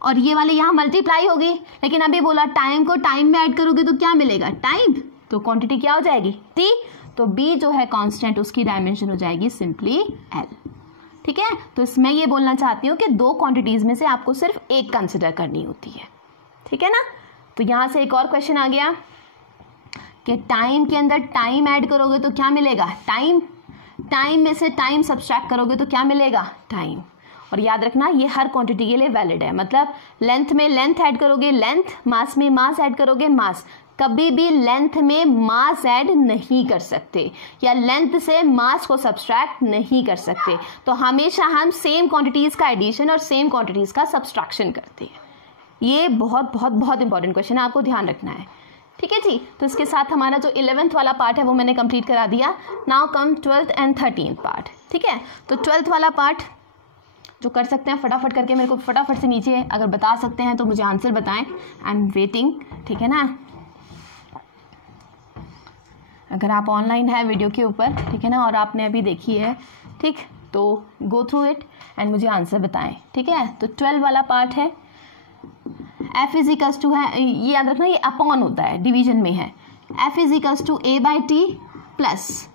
और ये वाली यहाँ मल्टीप्लाई होगी, लेकिन अभी बोला टाइम को टाइम में ऐड करोगे तो क्या मिलेगा, टाइम। तो क्वांटिटी क्या हो जाएगी, t। तो b जो है कांस्टेंट उसकी डायमेंशन हो जाएगी सिंपली l, ठीक है। तो इसमें ये बोलना चाहती हूँ कि दो क्वांटिटीज में से आपको सिर्फ एक कंसिडर करनी होती है, ठीक है ना। तो यहाँ से एक और क्वेश्चन आ गया कि टाइम के अंदर टाइम ऐड करोगे तो क्या मिलेगा, टाइम। टाइम में से टाइम सब्सट्रैक्ट करोगे तो क्या मिलेगा, टाइम। और याद रखना ये हर क्वांटिटी के लिए वैलिड है, मतलब लेंथ में लेंथ ऐड करोगे लेंथ, मास में मास ऐड करोगे मास। कभी भी लेंथ में मास ऐड नहीं कर सकते या लेंथ से मास को सब्सट्रैक्ट नहीं कर सकते। तो हमेशा हम सेम क्वांटिटीज का एडिशन और सेम क्वांटिटीज का सब्सट्रैक्शन करते हैं। ये बहुत बहुत बहुत इंपॉर्टेंट क्वेश्चन है, आपको ध्यान रखना है, ठीक है जी। तो इसके साथ हमारा जो 11th वाला पार्ट है वो मैंने कंप्लीट करा दिया। Now come 12th and 13th part, ठीक है। तो 12th वाला पार्ट जो कर सकते हैं फटाफट करके मेरे को फटाफट से नीचे अगर बता सकते हैं तो मुझे आंसर बताएं, आई एम वेटिंग, ठीक है ना। अगर आप ऑनलाइन है वीडियो के ऊपर, ठीक है ना, और आपने अभी देखी है, ठीक, तो गो थ्रू इट एंड मुझे आंसर बताएं, ठीक है। तो 12 वाला पार्ट है, f इज इक्वल्स टू है, ये याद रखना ये अपॉन होता है, डिवीजन में है, f is equals to a by T plus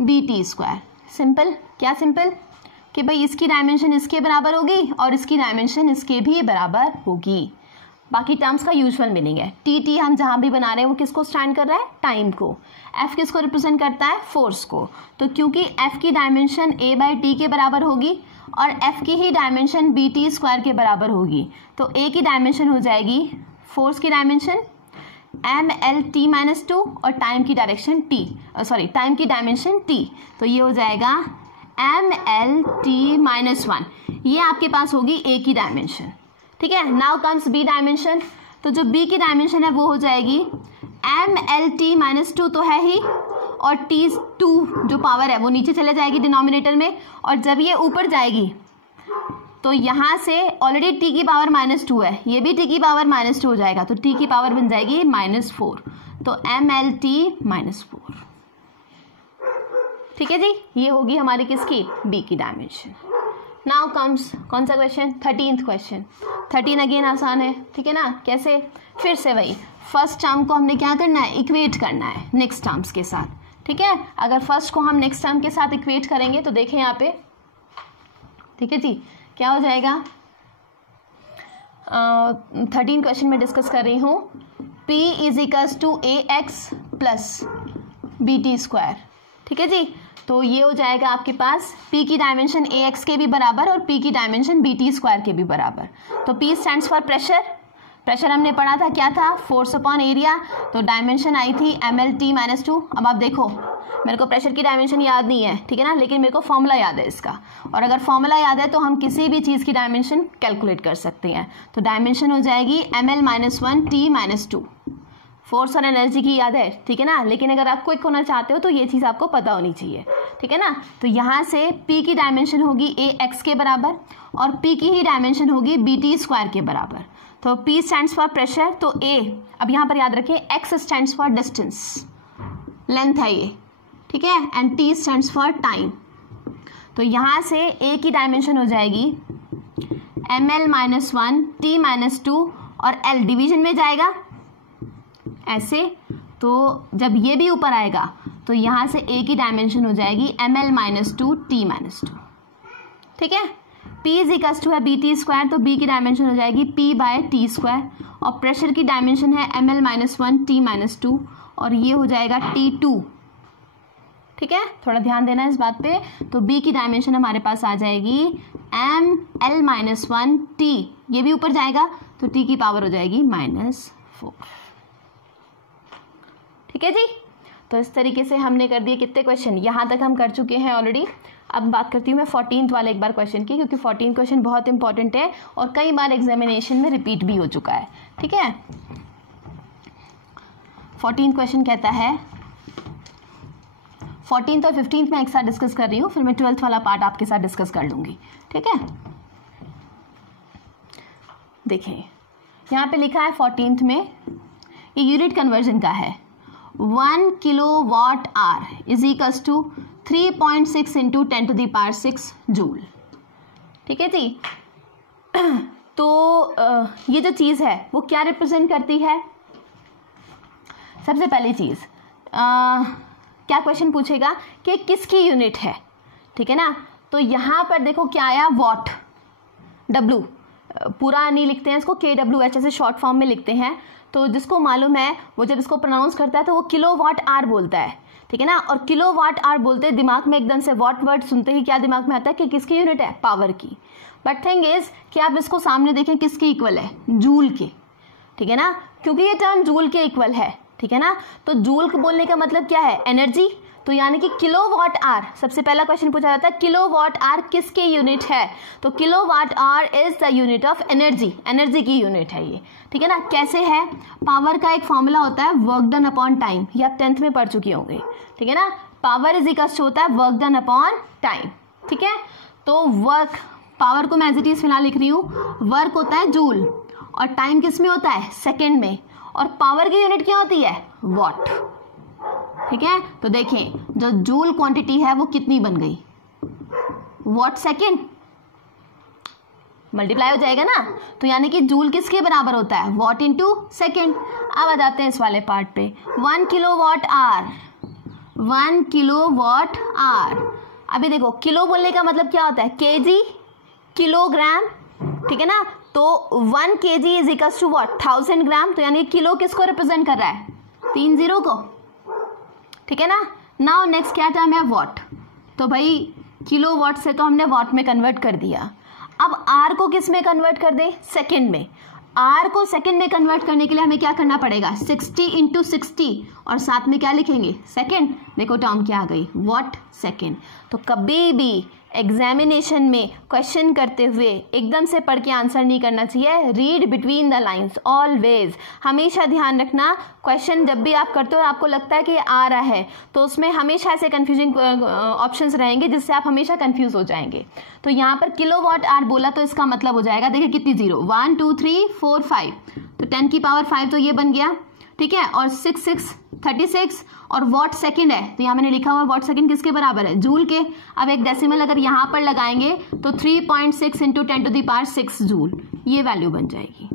B T square. Simple, क्या सिंपल कि भाई इसकी डायमेंशन इसके बराबर होगी और इसकी डायमेंशन इसके भी बराबर होगी। बाकी टर्म्स का यूजुअल मीनिंग है, टी हम जहां भी बना रहे हैं वो किसको स्टैंड कर रहा है, टाइम को। f किसको रिप्रेजेंट करता है, फोर्स को। तो क्योंकि f की डायमेंशन a बाई टी के बराबर होगी और f की ही डायमेंशन बी टी स्क्वायर के बराबर होगी, तो a की डायमेंशन हो जाएगी फोर्स की डायमेंशन mlt माइनस 2 और टाइम की डायरेक्शन टाइम की डायमेंशन t, तो ये हो जाएगा mlt माइनस 1। ये आपके पास होगी a की डायमेंशन, ठीक है। नाउ कम्स b डायमेंशन, तो जो b की डायमेंशन है वो हो जाएगी mlt माइनस 2 तो है ही, और t2 जो पावर है वो नीचे चले जाएगी डिनोमिनेटर में, और जब ये ऊपर जाएगी तो यहाँ से ऑलरेडी टी की पावर -2 है, ये भी टी की पावर -2 हो जाएगा, तो टी की पावर बन जाएगी -4, तो MLT -4। ठीक है जी, ये होगी हमारी किसकी, बी की डायमेंशन। नाउ कम्स कौन सा क्वेश्चन, 13th क्वेश्चन। 13 अगेन आसान है, ठीक है ना। कैसे, फिर से वही फर्स्ट टर्म को हमने क्या करना है, इक्वेट करना है नेक्स्ट टर्म्स के साथ, ठीक है। अगर फर्स्ट को हम नेक्स्ट टर्म के साथ इक्वेट करेंगे तो देखें यहाँ पे, ठीक है जी, क्या हो जाएगा। 13 क्वेश्चन में डिस्कस कर रही हूँ। P = AX + BT², ठीक है जी। तो ये हो जाएगा आपके पास P की डायमेंशन AX के भी बराबर और P की डायमेंशन BT² के भी बराबर। तो P stands for pressure, pressure हमने पढ़ा था क्या था, फोर्स अपॉन एरिया, तो डायमेंशन आई थी MLT -2। अब आप देखो, मेरे को प्रेशर की डायमेंशन याद नहीं है, ठीक है ना, लेकिन मेरे को फॉर्मूला याद है इसका, और अगर फॉर्मूला याद है तो हम किसी भी चीज़ की डायमेंशन कैलकुलेट कर सकते हैं। तो डायमेंशन हो जाएगी ML -1 T -2। फोर्स और एनर्जी की याद है, ठीक है ना, लेकिन अगर आप क्विक होना चाहते हो तो ये चीज़ आपको पता होनी चाहिए, ठीक है ना। तो यहाँ से P की डायमेंशन होगी AX के बराबर और P की ही डायमेंशन होगी BT² के बराबर। तो P स्टैंड्स फॉर प्रेशर, तो A, अब यहाँ पर याद रखें X stands for distance, length है ये, ठीक है, and T stands for time. तो यहाँ से A की डायमेंशन हो जाएगी ML -1 T -2 और L डिवीजन में जाएगा ऐसे, तो जब ये भी ऊपर आएगा तो यहाँ से A की डायमेंशन हो जाएगी ML -2 T -2, ठीक है। P = है BT², तो B की डायमेंशन हो जाएगी P/T², और प्रेशर की डायमेंशन है ML -1 T -2 और ये हो जाएगा T2, ठीक है। थोड़ा ध्यान देना इस बात पे। तो B की डायमेंशन हमारे पास आ जाएगी ML -1 T, ये भी ऊपर जाएगा तो T की पावर हो जाएगी -4, ठीक है जी। तो इस तरीके से हमने कर दिए कितने क्वेश्चन, यहाँ तक हम कर चुके हैं ऑलरेडी। अब बात करती हूँ मैं 14th वाले एक बार क्वेश्चन की, क्योंकि 14th क्वेश्चन बहुत इंपॉर्टेंट है और कई बार एग्जामिनेशन में रिपीट भी हो चुका है, ठीक है। 14th क्वेश्चन कहता है, 14th और 15th में एक साथ डिस्कस कर रही हूँ, फिर मैं 12th वाला पार्ट आपके साथ डिस्कस कर लूँगी, ठीक है। देखें यहाँ पे लिखा है 14th में, ये यूनिट कन्वर्जन का है, 1 kWh = 3.6 × 10⁻⁶ जूल, ठीक है जी। तो ये जो चीज़ है वो क्या रिप्रेजेंट करती है। सबसे पहली चीज़ क्या क्वेश्चन पूछेगा कि किसकी यूनिट है, ठीक है ना। तो यहाँ पर देखो क्या आया, वॉट, W, पूरा नहीं लिखते हैं इसको, KWH ऐसे शॉर्ट फॉर्म में लिखते हैं। तो जिसको मालूम है वो जब इसको प्रोनाउंस करता है तो वो kWh बोलता है, ठीक है ना। और kWh बोलते दिमाग में एकदम से वॉट वर्ड सुनते ही क्या दिमाग में आता है कि किसकी यूनिट है, पावर की। बट थिंग इज कि आप इसको सामने देखें किसके इक्वल है, जूल के, ठीक है ना, क्योंकि ये टर्म जूल के इक्वल है, ठीक है ना। तो जूल बोलने का मतलब क्या है, एनर्जी। तो यानी कि kWh, सबसे पहला क्वेश्चन पूछा जाता है kWh किसकी यूनिट है, तो kWh is the unit of energy, energy की यूनिट है ये, ठीक है ना। कैसे है, पावर का एक फॉर्मूला होता है वर्क डन अपॉन टाइम, ये आप 10th में पढ़ चुके होंगे, ठीक है ना। पावर इज इक्वल टू होता है वर्क डन अपॉन टाइम, ठीक है। तो वर्क, पावर को मैं एज इट इज फिलहाल लिख रही हूँ, वर्क होता है जूल और टाइम किस में होता है, सेकेंड में, और पावर की यूनिट क्या होती है, वॉट, ठीक है। तो देखें जो जूल क्वांटिटी है वो कितनी बन गई, वॉट सेकेंड, मल्टीप्लाई हो जाएगा ना। तो यानी कि जूल किसके बराबर होता है, वॉट इंटू सेकेंड। अब आ जाते हैं इस वाले पार्ट पे, 1 kWh, 1 kWh। अभी देखो किलो बोलने का मतलब क्या होता है, केजी, किलोग्राम, ठीक है ना। तो 1 kg is equal to what, 1000 gram. तो यानी किलो किसको रिप्रेजेंट कर रहा है, 3 0 को, ठीक है ना। नाउ नेक्स्ट क्या टर्म है, वॉट। तो भाई किलो वॉट से तो हमने वॉट में कन्वर्ट कर दिया। अब आर को किस में कन्वर्ट कर दें, सेकेंड में। आर को सेकेंड में कन्वर्ट करने के लिए हमें क्या करना पड़ेगा, 60 × 60 और साथ में क्या लिखेंगे, सेकेंड। देखो टर्म क्या आ गई, वॉट सेकेंड। तो कभी भी एग्जामिनेशन में क्वेश्चन करते हुए एकदम से पढ़ के आंसर नहीं करना चाहिए. Read between the lines always. हमेशा ध्यान रखना, क्वेश्चन जब भी आप करते हो और आपको लगता है कि आ रहा है तो उसमें हमेशा ऐसे कंफ्यूजिंग ऑप्शंस रहेंगे जिससे आप हमेशा कंफ्यूज हो जाएंगे. तो यहाँ पर किलोवाट आवर बोला तो इसका मतलब हो जाएगा, देखिए कितनी जीरो, 1 2 3 4 5, तो 10 की पावर 5 तो ये बन गया, ठीक है. और 6 6 36 और वॉट सेकंड है तो यहाँ मैंने लिखा हुआ वॉट सेकंड किसके बराबर है, जूल के. अब एक डेसिमल अगर यहाँ पर लगाएंगे तो 3.6 into 10 to the power 6 joule, ये वैल्यू बन जाएगी.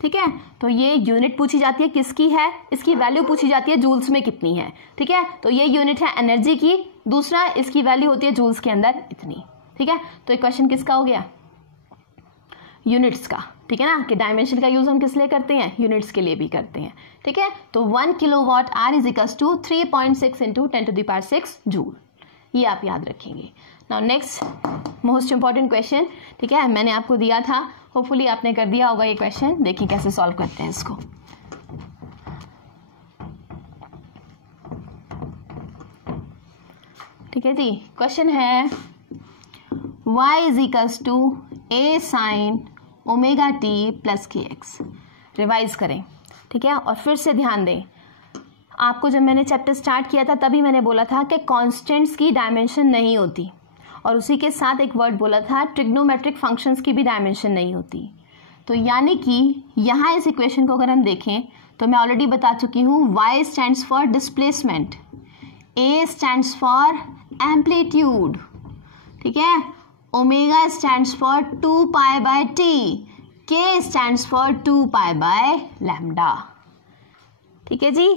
ठीक है, तो ये यूनिट पूछी जाती है किसकी है, इसकी वैल्यू पूछी जाती है जूल्स में कितनी है. ठीक है, तो ये यूनिट है एनर्जी की. दूसरा, इसकी वैल्यू होती है जूल्स के अंदर इतनी. ठीक है, तो एक क्वेश्चन किसका हो गया, यूनिट्स का. ठीक है ना, कि डायमेंशन का यूज हम किस लिए करते हैं, यूनिट्स के लिए भी करते हैं. ठीक है, तो 1 kilowatt hour is equals to 3.6 into 10 to the power 6 joule. ये आप याद रखेंगे. Now next most important question. ठीक है, मैंने आपको दिया था, होपफुली आपने कर दिया होगा ये क्वेश्चन. देखिए कैसे सॉल्व करते हैं इसको. ठीक है जी, क्वेश्चन है y is equals to a sine omega T plus K X. Revise करें. ठीक है, और फिर से ध्यान दें, आपको जब मैंने चैप्टर स्टार्ट किया था तभी मैंने बोला था कि कांस्टेंट्स की डायमेंशन नहीं होती, और उसी के साथ एक वर्ड बोला था ट्रिग्नोमेट्रिक फंक्शंस की भी डायमेंशन नहीं होती. तो यानी कि यहाँ इस इक्वेशन को अगर हम देखें तो मैं ऑलरेडी बता चुकी हूँ, y stands for displacement, a stands for amplitude, ठीक है, omega stands for 2 pi by T, K stands for 2 pi by lambda. ठीक है जी,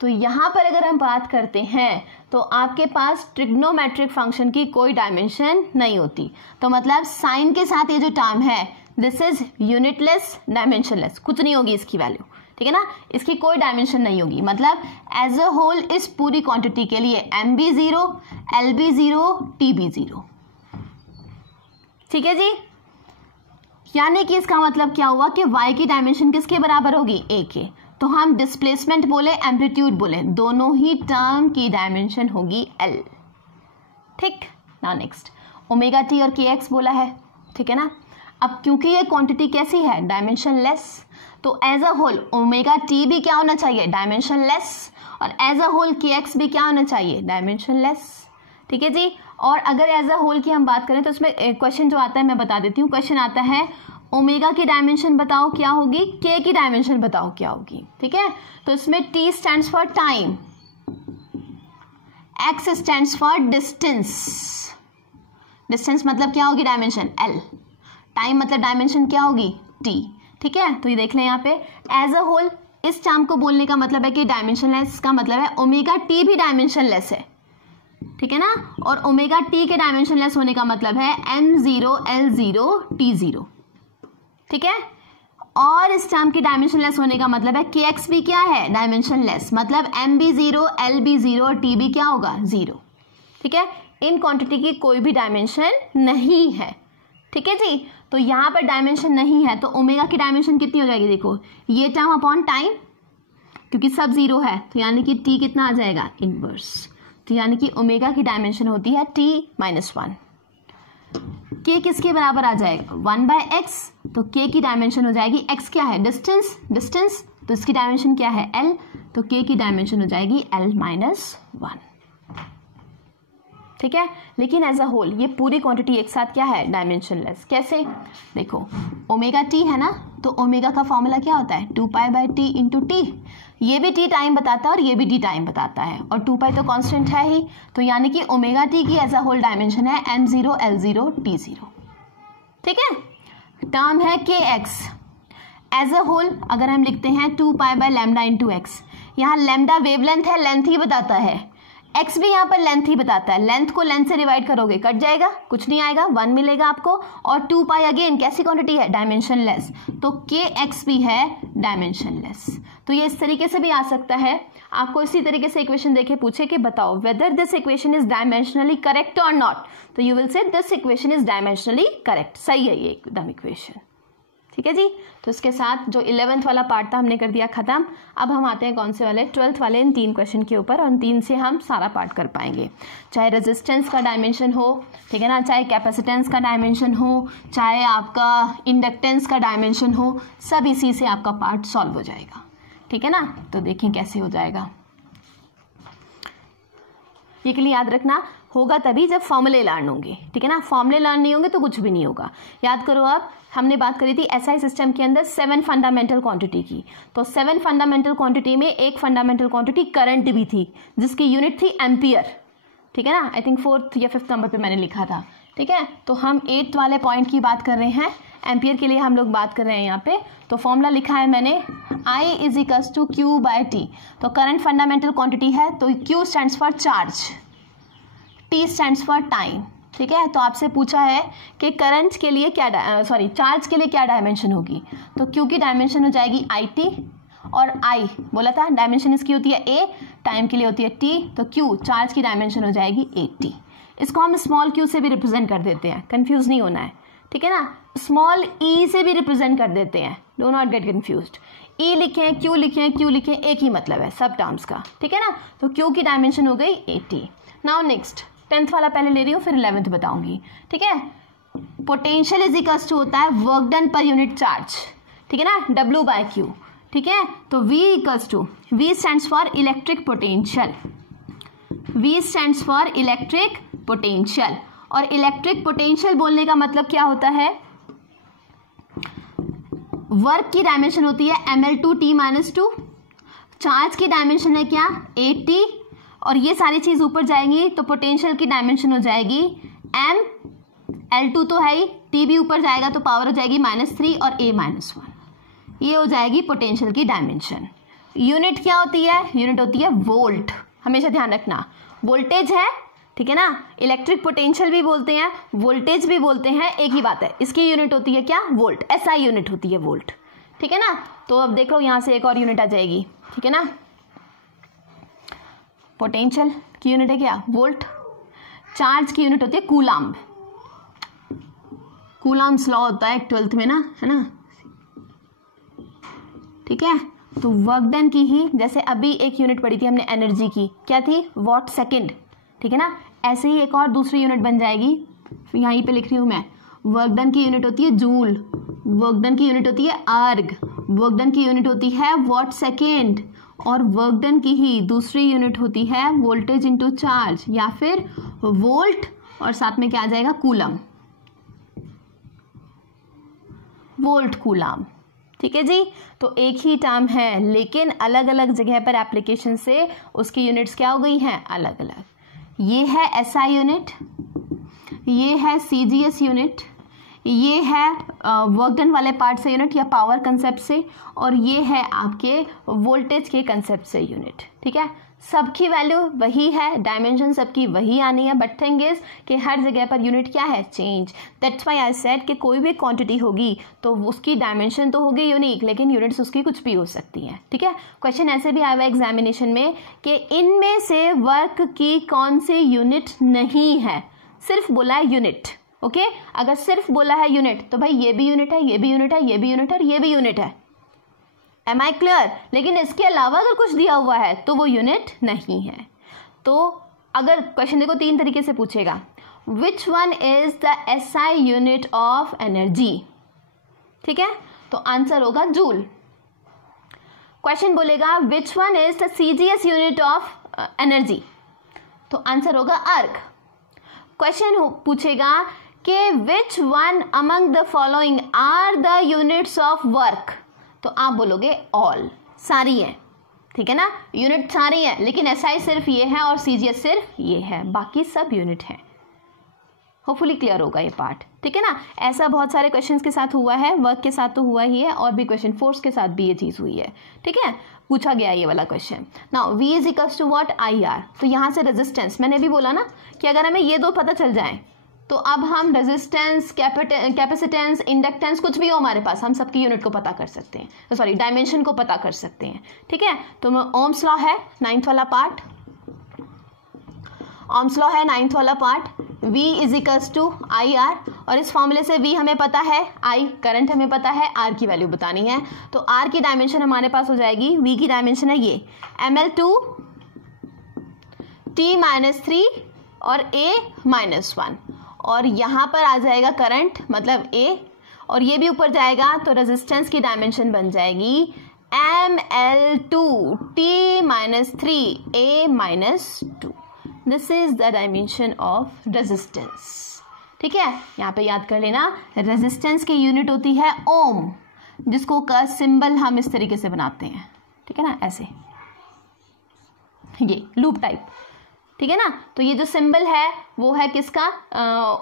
तो यहाँ पर अगर हम बात करते हैं तो आपके पास ट्रिग्नोमेट्रिक फंक्शन की कोई डायमेंशन नहीं होती. तो मतलब साइन के साथ ये जो टर्म है दिस इज यूनिटलेस, डायमेंशनलेस, कुछ नहीं होगी इसकी वैल्यू. ठीक है ना, इसकी कोई डायमेंशन नहीं होगी. मतलब एज अ होल इस पूरी क्वांटिटी के लिए M B 0, L B 0, T B 0. ठीक है जी, यानी कि इसका मतलब क्या हुआ कि y की डायमेंशन किसके बराबर होगी, a के. तो हम डिस्प्लेसमेंट बोले, एम्पलीट्यूड बोले, दोनों ही टर्म की डायमेंशन होगी l. ठीक, नाउ नेक्स्ट ओमेगा टी और के एक्स बोला है. ठीक है ना, अब क्योंकि ये क्वांटिटी कैसी है, डायमेंशन लेस, तो as a whole omega T भी क्या होना चाहिए, डायमेंशन लेस, और as a whole K X भी क्या होना चाहिए, डायमेंशन लेस. ठीक है जी, और अगर एज अ होल की हम बात करें तो उसमें क्वेश्चन जो आता है मैं बता देती हूँ. क्वेश्चन आता है ओमेगा की डायमेंशन बताओ क्या होगी, के की डायमेंशन बताओ क्या होगी. ठीक है, तो इसमें T stands for time, x stands for distance, distance मतलब क्या होगी, डायमेंशन एल, टाइम मतलब डायमेंशन क्या होगी, टी. ठीक है, तो ये देख लें यहाँ पे एज अ होल इस टर्म को बोलने का मतलब है कि डायमेंशन लेस का मतलब है ओमेगा टी भी डायमेंशन लेस है. ठीक है ना, और ओमेगा टी के डायमेंशन लेस होने का मतलब है M0, L0, T0. ठीक है, और इस टर्म की डायमेंशन लेस होने का मतलब है के एक्स भी क्या है, डायमेंशन लेस, मतलब MB0, LB0 और TB क्या होगा, 0. ठीक है, इन क्वांटिटी की कोई भी डायमेंशन नहीं है. ठीक है जी, तो यहाँ पर डायमेंशन नहीं है तो ओमेगा की डायमेंशन कितनी हो जाएगी, देखो ये टर्म अपॉन टाइम, क्योंकि सब 0 है तो यानी कि t कितना आ जाएगा, इनवर्स. तो यानी कि ओमेगा की डायमेंशन होती है t-1. k किसके बराबर आ जाएगा, 1/x, तो k की डायमेंशन हो जाएगी, x क्या है, डिस्टेंस, डिस्टेंस, तो इसकी डायमेंशन क्या है, l, तो k की डायमेंशन हो जाएगी l-1. ठीक है, लेकिन एज अ होल ये पूरी क्वांटिटी एक साथ क्या है, डायमेंशनलेस. कैसे, देखो ओमेगा टी है ना, तो ओमेगा का फॉर्मूला क्या होता है, 2 pi by T into T. ये भी टी टाइम बताता है और ये भी टी टाइम बताता है, और 2 पाई तो कांस्टेंट है ही, तो यानी कि ओमेगा टी की एज अ होल डायमेंशन है M0, L0, T0. ठीक है, टर्म है के एक्स एज अ होल, अगर हम लिखते हैं 2 pi by lambda into x. यहाँ लैम्डा वेवलेंथ है, लेंथ ही बताता है, एक्स भी यहाँ पर लेंथ ही बताता है. लेंथ को लेंथ से डिवाइड करोगे कट जाएगा, कुछ नहीं आएगा, 1 मिलेगा आपको. और 2 पाई अगेन कैसी क्वांटिटी है, डायमेंशन लेस, तो के एक्स भी है डायमेंशन लेस. तो ये इस तरीके से भी आ सकता है. आपको इसी तरीके से इक्वेशन देके पूछे कि बताओ whether this equation is dimensionally correct और नॉट, तो you will say this equation is dimensionally correct. सही है ये एकदम इक्वेशन. ठीक है जी। तो इसके साथ जो 11th वाला पार्ट था हमने कर दिया खत्म। अब हम आते हैं कौन से वाले, 12th वाले, इन 3 क्वेश्चन के ऊपर, और इन 3 से हम सारा पार्ट कर पाएंगे। चाहे रेजिस्टेंस का डायमेंशन हो, ठीक है ना, चाहे कैपेसिटेंस का डायमेंशन हो, चाहे आपका इंडक्टेंस का डायमेंशन हो, सब इसी से आपका पार्ट सॉल्व हो जाएगा, ठीक है ना। तो देखें कैसे हो जाएगा। ये के लिए याद रखना होगा तभी जब फॉर्मूले लर्न होंगे, ठीक है ना। फॉर्मूले लर्न नहीं होंगे तो कुछ भी नहीं होगा। याद करो, अब हमने बात करी थी एसआई सिस्टम के अंदर 7 फंडामेंटल क्वांटिटी की। तो 7 फंडामेंटल क्वांटिटी में एक फंडामेंटल क्वांटिटी करंट भी थी, जिसकी यूनिट थी एम्पियर, ठीक है ना। आई थिंक 4th या 5th नंबर पे मैंने लिखा था, ठीक है। तो हम 8th वाले पॉइंट की बात कर रहे हैं, एम्पियर के लिए हम लोग बात कर रहे हैं यहाँ पे। तो फॉर्मूला लिखा है मैंने, I = Q/T। तो करंट फंडामेंटल क्वांटिटी है, तो Q stands for charge, T stands for time, ठीक है। तो आपसे पूछा है कि करंट के लिए क्या चार्ज के लिए क्या डायमेंशन होगी। तो Q की डायमेंशन हो जाएगी IT, और I बोला था डायमेंशन इसकी होती है A, टाइम के लिए होती है T, तो Q चार्ज की डायमेंशन हो जाएगी 80। इसको हम स्मॉल q से भी रिप्रेजेंट कर देते हैं, कंफ्यूज नहीं होना है, ठीक है ना। स्मॉल e से भी रिप्रेजेंट कर देते हैं, do not gate confused. e लिखें, q लिखें, q लिखें, एक ही मतलब है सब टर्म्स का, ठीक है ना। तो q की डायमेंशन हो गई 80। नाउ नेक्स्ट 10th वाला पहले ले रही हूँ, फिर 11th बताऊंगी, ठीक है। पोटेंशियल इज इक्वल्स टू होता है वर्क डन पर यूनिट चार्ज, ठीक है ना, W/Q, ठीक है। तो V equals to, V stands for electric potential, V stands for electric potential. और इलेक्ट्रिक पोटेंशियल बोलने का मतलब क्या होता है, वर्क की डायमेंशन होती है mL/T-2, चार्ज की डायमेंशन है क्या 80, और ये सारी चीज ऊपर जाएंगी तो पोटेंशियल की डायमेंशन हो जाएगी m, L2 तो है ही, T भी ऊपर जाएगा तो पावर हो जाएगी -3 और A-1, ये हो जाएगी पोटेंशियल की डायमेंशन। यूनिट क्या होती है, यूनिट होती है वोल्ट, हमेशा ध्यान रखना। वोल्टेज है, ठीक है ना, इलेक्ट्रिक पोटेंशियल भी बोलते हैं, वोल्टेज भी बोलते हैं, एक ही बात है। इसकी यूनिट होती है क्या, वोल्ट, SI यूनिट होती है वोल्ट, ठीक है ना। तो अब देख लो यहाँ से एक और यूनिट आ जाएगी, ठीक है ना। पोटेंशियल की यूनिट है क्या, वोल्ट। चार्ज की यूनिट होती है कूलाम्ब, कूलाम्ब्स लॉ होता है 12th में ना, है ना, ठीक है। तो वर्क डन की ही, जैसे अभी एक यूनिट पढ़ी थी हमने एनर्जी की, क्या थी, वॉट सेकंड, ठीक है ना। ऐसे ही एक और दूसरी यूनिट बन जाएगी, यहीं पे लिख रही हूं मैं, वर्क डन की यूनिट होती है जूल, वर्क डन की यूनिट होती है अर्ग, वर्क डन की यूनिट होती है वॉट सेकेंड, और वर्क डन की ही दूसरी यूनिट होती है वोल्टेज इंटू चार्ज, या फिर वोल्ट, और साथ में क्या आ जाएगा, कूलम, वोल्ट कूलम, ठीक है जी। तो एक ही टर्म है, लेकिन अलग अलग जगह पर एप्लीकेशन से उसकी यूनिट्स क्या हो गई हैं, अलग अलग। ये है SI यूनिट, ये है CGS यूनिट, ये है वर्क डन वाले पार्ट से यूनिट या पावर कंसेप्ट से, और ये है आपके वोल्टेज के कंसेप्ट से यूनिट, ठीक है। सबकी वैल्यू वही है, डायमेंशन सबकी वही आनी है, बट थिंग इज कि हर जगह पर यूनिट क्या है, change. That's why I said कि कोई भी क्वांटिटी होगी तो उसकी डायमेंशन तो होगी यूनिक, लेकिन यूनिट्स उसकी कुछ भी हो सकती हैं, ठीक है। क्वेश्चन ऐसे भी आया हुआ एग्जामिनेशन में कि इनमें से वर्क की कौन सी यूनिट नहीं है, सिर्फ बोला है यूनिट, ओके। अगर सिर्फ बोला है यूनिट तो भाई ये भी यूनिट है, ये भी यूनिट है, ये भी यूनिट है और ये भी यूनिट है, एम आई क्लियर। लेकिन इसके अलावा अगर कुछ दिया हुआ है तो वो यूनिट नहीं है। तो अगर क्वेश्चन देखो 3 तरीके से पूछेगा, which one is the SI unit of energy, ठीक है, तो आंसर होगा जूल। क्वेश्चन बोलेगा which one is the CGS unit of energy, तो आंसर होगा अर्ग। क्वेश्चन पूछेगा कि which one among the following are the units of work, तो आप बोलोगे ऑल, सारी है, ठीक है ना, यूनिट सारी है, लेकिन SI सिर्फ ये है और CGS सिर्फ ये है, बाकी सब यूनिट है। होपफुली क्लियर होगा ये पार्ट, ठीक है ना। ऐसा बहुत सारे क्वेश्चंस के साथ हुआ है, वर्क के साथ तो हुआ ही है, और भी क्वेश्चन फोर्स के साथ भी ये चीज हुई है, ठीक है, पूछा गया ये वाला question. Now V is equals to what, IR। तो यहाँ से रेजिस्टेंस, मैंने भी बोला ना कि अगर हमें ये दो पता चल जाए तो अब हम रेजिस्टेंस, कैपेसिटेंस, इंडक्टेंस, कुछ भी हो हमारे पास, हम सबकी यूनिट को पता कर सकते हैं, सॉरी डायमेंशन को पता कर सकते हैं, ठीक है। तो ओम्स लॉ है 9th वाला पार्ट, ओम्स लॉ है 9th वाला part, V is equals to I R, और इस फॉर्मूले से V हमें पता है, I करंट हमें पता है, R की वैल्यू बतानी है। तो R की डायमेंशन हमारे पास हो जाएगी, V की डायमेंशन है ये ml2 t-3 और a-1, और यहाँ पर आ जाएगा करंट मतलब A, और ये भी ऊपर जाएगा तो रेजिस्टेंस की डायमेंशन बन जाएगी ml2 t-3 a-2। This is the dimension of resistance. ठीक है, यहाँ पे याद कर लेना, रेजिस्टेंस की यूनिट होती है ओम, जिसको का सिंबल हम इस तरीके से बनाते हैं। ठीक है ना, ऐसे ये लूप टाइप। ठीक है ना, तो ये जो सिंबल है वो है किसका,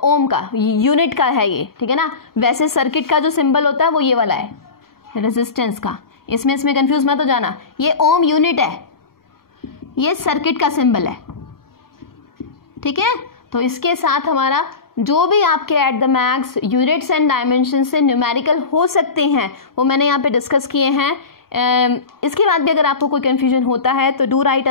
ओम का, यूनिट का है ये। ठीक है ना, वैसे सर्किट का जो सिंबल होता है वो ये वाला है, रेजिस्टेंस का। इसमें कंफ्यूज मत हो जाना, ये ओम यूनिट है, ये सर्किट का सिंबल है। ठीक है, तो इसके साथ हमारा जो भी आपके at the max units and dimension से न्यूमेरिकल हो सकते हैं वो मैंने यहाँ पे डिस्कस किए हैं। इसके बाद भी अगर आपको कोई कंफ्यूजन होता है तो do write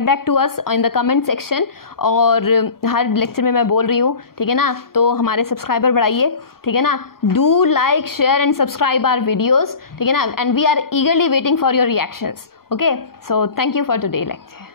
back to us in the comment section, और हर लेक्चर में मैं बोल रही हूँ। ठीक है ना, तो हमारे सब्सक्राइबर बढ़ाइए। ठीक है ना, do like share and subscribe our videos. ठीक है ना, and we are eagerly waiting for your reactions. Okay, so thank you for today lecture.